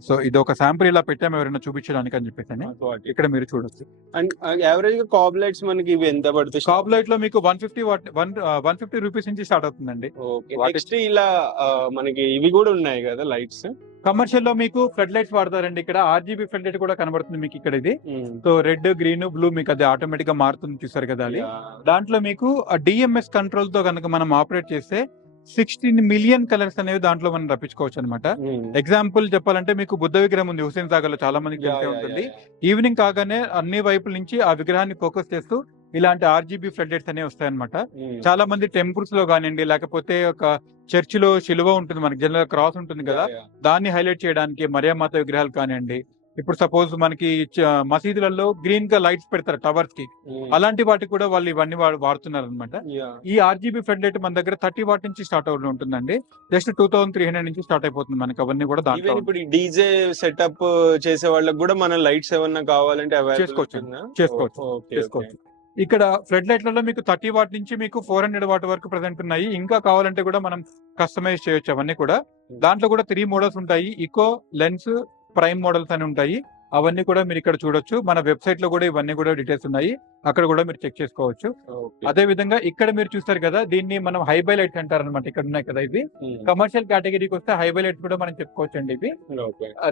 సో ఇది ఒక శాంపుల్ ఇలా పెట్టాము ఎవరైనా చూపించడానికి అని చెప్పేసి. ఇక్కడ మీరు చూడొచ్చు. అండ్ యావరేజ్ గా కాబ్ లైట్స్ మనకి ఇవి ఎంత పడుతుంది? కాబ్ లైట్ లో మీకు 150 రూపీస్ నుంచి స్టార్ట్ అవుతుందండి. నెక్స్ట్ ఇలా మనకి ఇవి కూడా ఉన్నాయి కదా లైట్స్. కమర్షియల్ లో మీకు ఫ్లడ్ లైట్స్ వాడతారండి. ఇక్కడ RGB ఫ్లడ్ లైట్ కూడా కనబడుతుంది మీకు ఇక్కడ. ఇది సో రెడ్, గ్రీన్, బ్లూ మీకు అది ఆటోమేటిక్ గా మారుతుంది, చూసారు కదా. అది దాంట్లో మీకు DMS కంట్రోల్ తో కనుక మనం ఆపరేట్ చేస్తే 16 మిలియన్ కలర్స్ అనేవి దాంట్లో మనం రప్పించుకోవచ్చు అనమాట. ఎగ్జాంపుల్ చెప్పాలంటే మీకు బుద్ధ విగ్రహం ఉంది హుస్సేన్ సాగర్ లో, చాలా మందికి తెలిసే ఉంటుంది. ఈవినింగ్ కాగానే అన్ని వైపుల నుంచి ఆ విగ్రహాన్ని ఫోకస్ చేస్తూ ఇలాంటి RGB ఫ్లడ్ లైట్స్ అనేవి వస్తాయన్నమాట. చాలా మంది టెంపుల్స్ లో కానివ్వండి, లేకపోతే ఒక చర్చ్ లో శిలువ ఉంటుంది మనకి, జనరల్ క్రాస్ ఉంటుంది కదా, దాన్ని హైలైట్ చేయడానికి మరియామాత విగ్రహాలు కానివ్వండి. ఇప్పుడు సపోజ్ మనకి మసీదులలో గ్రీన్ గా లైట్స్ పెడతారు టవర్స్ కి, అలాంటి వాటికి కూడా వాళ్ళు ఇవన్నీ వాడుతున్నారు అనమాట. ఈ RGB ఫ్లడ్ లైట్ మన దగ్గర 30 వాట్ నుంచి స్టార్ట్ అవుతూ ఉంటుందండి. జస్ట్ 2300 నుంచి స్టార్ట్ అయిపోతుంది మనకి అవన్నీ కూడా. దాంట్లో ఇప్పుడు DJ సెటప్ చేసే వాళ్ళకి కూడా మన లైట్స్ ఏమన్నా కావాలంటే చేసుకోవచ్చు. ఇక్కడ ఫ్లడ్ లైట్లలో మీకు 30 వాట్ నుంచి మీకు 400 వాట్ వరకు ప్రెసెంట్ ఉన్నాయి. ఇంకా కావాలంటే కూడా మనం కస్టమైజ్ చేయొచ్చు అవన్నీ కూడా. దాంట్లో కూడా 3 మోడల్స్ ఉంటాయి. ఇకో, లెన్స్, ప్రైమ్ మోడల్స్ అని ఉంటాయి. అవన్నీ కూడా మీరు ఇక్కడ చూడొచ్చు. మన వెబ్సైట్ లో కూడా ఇవన్నీ కూడా డీటెయిల్స్ ఉన్నాయి, అక్కడ కూడా మీరు చెక్ చేసుకోవచ్చు. అదే విధంగా ఇక్కడ మీరు చూస్తారు కదా, దీన్ని మనం హైబై లైట్స్ అంటారు అనమాట. ఇక్కడ ఉన్నాయి కదా, ఇవి కమర్షియల్ కేటగిరీకి వస్తే హైబై లైట్స్ కూడా మనం చెప్పుకోవచ్చు అండి. ఇవి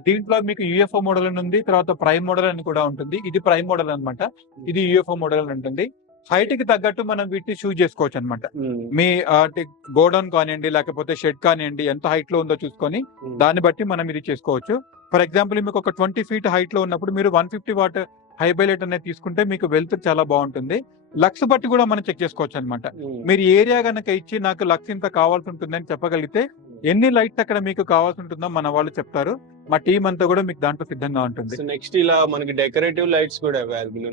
దీంట్లో మీకు UFO మోడల్ అని ఉంది, తర్వాత ప్రైమ్ మోడల్ అని కూడా ఉంటుంది. ఇది ప్రైమ్ మోడల్ అనమాట, ఇది UFO మోడల్ అని ఉంటుంది. హైట్ కి తగ్గట్టు మనం వీటిని చూస్ చేసుకోవచ్చు అనమాట. మీ గోడౌన్ కానివ్వండి, లేకపోతే షెడ్ కానివ్వండి, ఎంత హైట్ లో ఉందో చూసుకొని దాన్ని బట్టి మనం ఇది చేసుకోవచ్చు. ఫర్ ఎగ్జాంపుల్ మీకు ఒక 20 feet హైట్ లో ఉన్నప్పుడు మీరు 150 వాట్ హైబైలైట్ అనేది తీసుకుంటే మీకు వెల్త్ చాలా బాగుంటుంది. లక్స్ బట్టి కూడా మనం చెక్ చేసుకోవచ్చు అనమాట. మీరు ఏరియా గనక ఇచ్చి నాకు లక్స్ ఇంత కావాల్సి ఉంటుంది అని చెప్పగలిగితే ఎన్ని లైట్స్ అక్కడ మీకు కావాల్సి ఉంటుందో మన వాళ్ళు చెప్తారు. మా టీం అంతా కూడా మీకు దాంట్లో సిద్ధంగా ఉంటుంది. నెక్స్ట్ ఇలా మనకి డెకరేటివ్ లైట్స్ కూడా అవైలబుల్.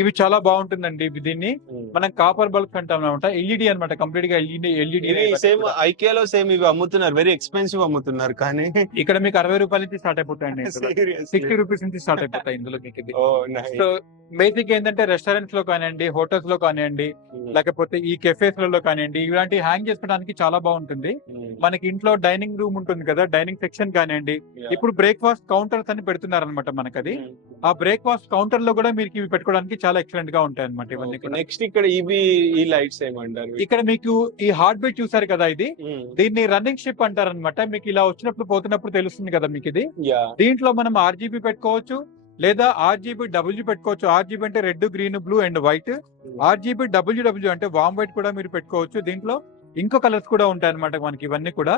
ఇవి చాలా బాగుంటుందండి. దీన్ని మనం కాపర్ బల్బ్స్ అంటాం అనమాట. ఎల్ఈడి అనమాట, కంప్లీట్ గా ఎల్ఈడి. సేమ్ ఐకియాలో సేమ్ ఇవి అమ్ముతున్నారు, వెరీ ఎక్స్పెన్సివ్ అమ్ముతున్నారు. కానీ ఇక్కడ మీకు 60 రూపాయల నుంచి స్టార్ట్ అయిపోతాయండి, 60 రూపీస్ నుంచి స్టార్ట్ అయిపోతాయి ఇందులో మీకు ఇది. సో బేసిక్ ఏంటంటే రెస్టారెంట్స్ లో కానివ్వండి, హోటల్స్ లో కానివ్వండి, లేకపోతే ఈ కెఫేస్ లలో కానివ్వండి, ఇలాంటి హ్యాంగ్ చేసుకోవడానికి చాలా బాగుంటుంది. మనకి ఇంట్లో డైనింగ్ రూమ్ ఉంటుంది కదా, డైనింగ్ సెక్షన్ కానివ్వండి, ఇప్పుడు బ్రేక్ఫాస్ట్ కౌంటర్స్ అని పెడుతున్నారు అనమాట మనకి. అది ఆ బ్రేక్ఫాస్ట్ కౌంటర్ లో కూడా మీరు ఇవి పెట్టుకోవడానికి చాలా ఎక్సలెంట్ గా ఉంటాయి అనమాట ఇవన్నీ. నెక్స్ట్ ఇక్కడ ఇవి ఈ లైట్స్ ఏమంటారు? ఇక్కడ మీకు ఈ హార్ట్ బీట్ చూసారు కదా, ఇది దీన్ని రన్నింగ్ షిప్ అంటారు అనమాట. మీకు ఇలా వచ్చినప్పుడు పోతున్నప్పుడు తెలుస్తుంది కదా మీకు ఇది. దీంట్లో మనం ఆర్జీబీ పెట్టుకోవచ్చు, లేదా ఆర్జీబీ డబ్ల్యూ పెట్టుకోవచ్చు. ఆర్జీబీ అంటే red, green, blue and white. RGB W అంటే వామ్ వైట్ కూడా మీరు పెట్టుకోవచ్చు. దీంట్లో ఇంకో కలర్స్ కూడా ఉంటాయి అనమాట మనకి. ఇవన్నీ కూడా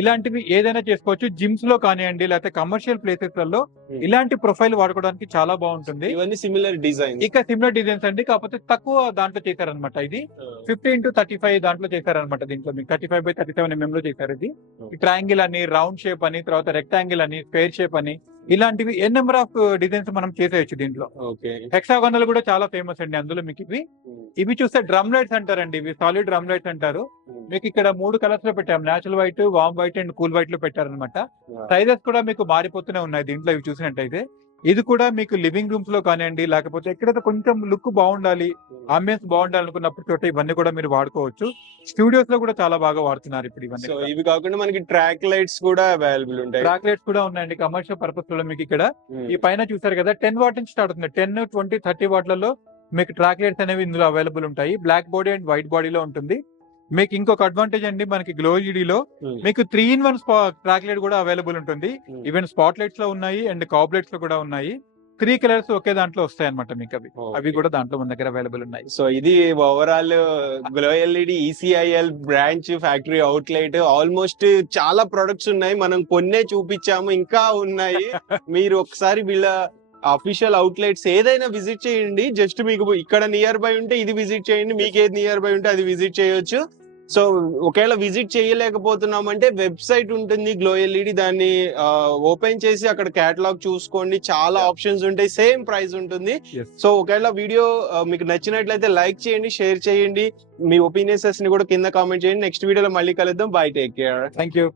ఇలాంటివి ఏదైనా చేసుకోవచ్చు. జిమ్స్ లో కానివ్వండి, లేకపోతే కమర్షియల్ ప్లేసెస్ లలో ఇలాంటి ప్రొఫైల్ వాడుకోవడానికి చాలా బాగుంటుంది. ఇవన్నీ సిమిలర్ డిజైన్, ఇక సిమిలర్ డిజైన్స్ అండి, కాకపోతే తక్కువ దాంట్లో చేశారనమాట. ఇది 50x35 దాంట్లో చేశారనమాట. దీంట్లో మీకు 35x37 mm లో చేశారు. ఇది ట్రయాంగిల్ అని, రౌండ్ షేప్ అని, తర్వాత రెక్టాంగిల్ అని, స్క్వేర్ షేప్ అని, ఇలాంటివి ఎన్ నెంబర్ ఆఫ్ డిజైన్స్ మనం చేసేయచ్చు దీంట్లో. హెక్సాగోనల్ కూడా చాలా ఫేమస్ అండి అందులో మీకు. ఇవి చూస్తే డ్రమ్ లైట్స్ అంటారండి. ఇవి సాలిడ్ డ్రమ్ లైట్స్ అంటారు. మీకు ఇక్కడ 3 కలర్స్ లో పెట్టాం, natural white, warm white and cool white లో పెట్టారనమాట. సైజెస్ కూడా మీకు మారిపోతూనే ఉన్నాయి దీంట్లో. ఇవి చూసినట్టయితే ఇది కూడా మీకు లివింగ్ రూమ్స్ లో కానివ్వండి, లేకపోతే ఎక్కడైతే కొంచెం లుక్ బాగుండాలి, అంబియన్స్ బాగుండాలి అనుకున్నప్పుడు చోట ఇవన్నీ కూడా మీరు వాడుకోవచ్చు. స్టూడియోస్ లో కూడా చాలా బాగా వాడుతున్నారు ఇప్పుడు ఇవన్నీ. ఇవి కాకుండా మనకి ట్రాక్ లైట్స్ కూడా అవైలబుల్ ఉంటాయి. ట్రాక్ లైట్స్ కూడా ఉన్నాయండి కమర్షియల్ పర్పస్ లో. మీకు ఇక్కడ ఈ పైన చూసారు కదా 10 వాట్ నుంచి స్టార్ట్ అవుతుంది. 10, 20, 30 వాట్లలో మీకు ట్రాక్ లైట్స్ అనేవి ఇందులో అవైలబుల్ ఉంటాయి. బ్లాక్ బాడీ అండ్ వైట్ బాడీలో ఉంటుంది. మీకు ఇంకొక అడ్వాంటేజ్ అండి, మనకి గ్లో ఎల్ఈడి లో మీకు 3-in-1 ట్రాక్ లైట్ కూడా అవైలబుల్ ఉంటుంది. ఈవెన్ స్పాట్ లైట్స్ లో ఉన్నాయి అండ్ కాబ్ లైట్స్ లో కూడా ఉన్నాయి. 3 కలర్స్ ఒకే దాంట్లో వస్తాయి అనమాట మీకు. అవి కూడా దాంట్లో మన దగ్గర అవైలబుల్ ఉన్నాయి. సో ఇది overall glow LED ECIL branch factory outlet. Almost చాలా ప్రొడక్ట్స్ ఉన్నాయి, మనం కొన్నే చూపించాము, ఇంకా ఉన్నాయి. మీరు ఒకసారి వీళ్ళ అఫీషియల్ అవుట్లెట్స్ ఏదైనా విజిట్ చేయండి. జస్ట్ మీకు ఇక్కడ నియర్ బై ఉంటే ఇది విజిట్ చేయండి, మీకు ఏది నియర్ బై ఉంటే అది విజిట్ చేయొచ్చు. సో ఒకవేళ విజిట్ చేయలేకపోతున్నామంటే వెబ్సైట్ ఉంటుంది గ్లో ఎల్ఈడి, దాన్ని ఓపెన్ చేసి అక్కడ కేటలాగ్ చూసుకోండి. చాలా ఆప్షన్స్ ఉంటాయి, సేమ్ ప్రైస్ ఉంటుంది. సో ఒకవేళ వీడియో మీకు నచ్చినట్లయితే లైక్ చేయండి, షేర్ చేయండి, మీ ఒపీనియన్స్ ని కూడా కింద కామెంట్ చేయండి. నెక్స్ట్ వీడియోలో మళ్ళీ కలుద్దాం. By, take care. Thank you.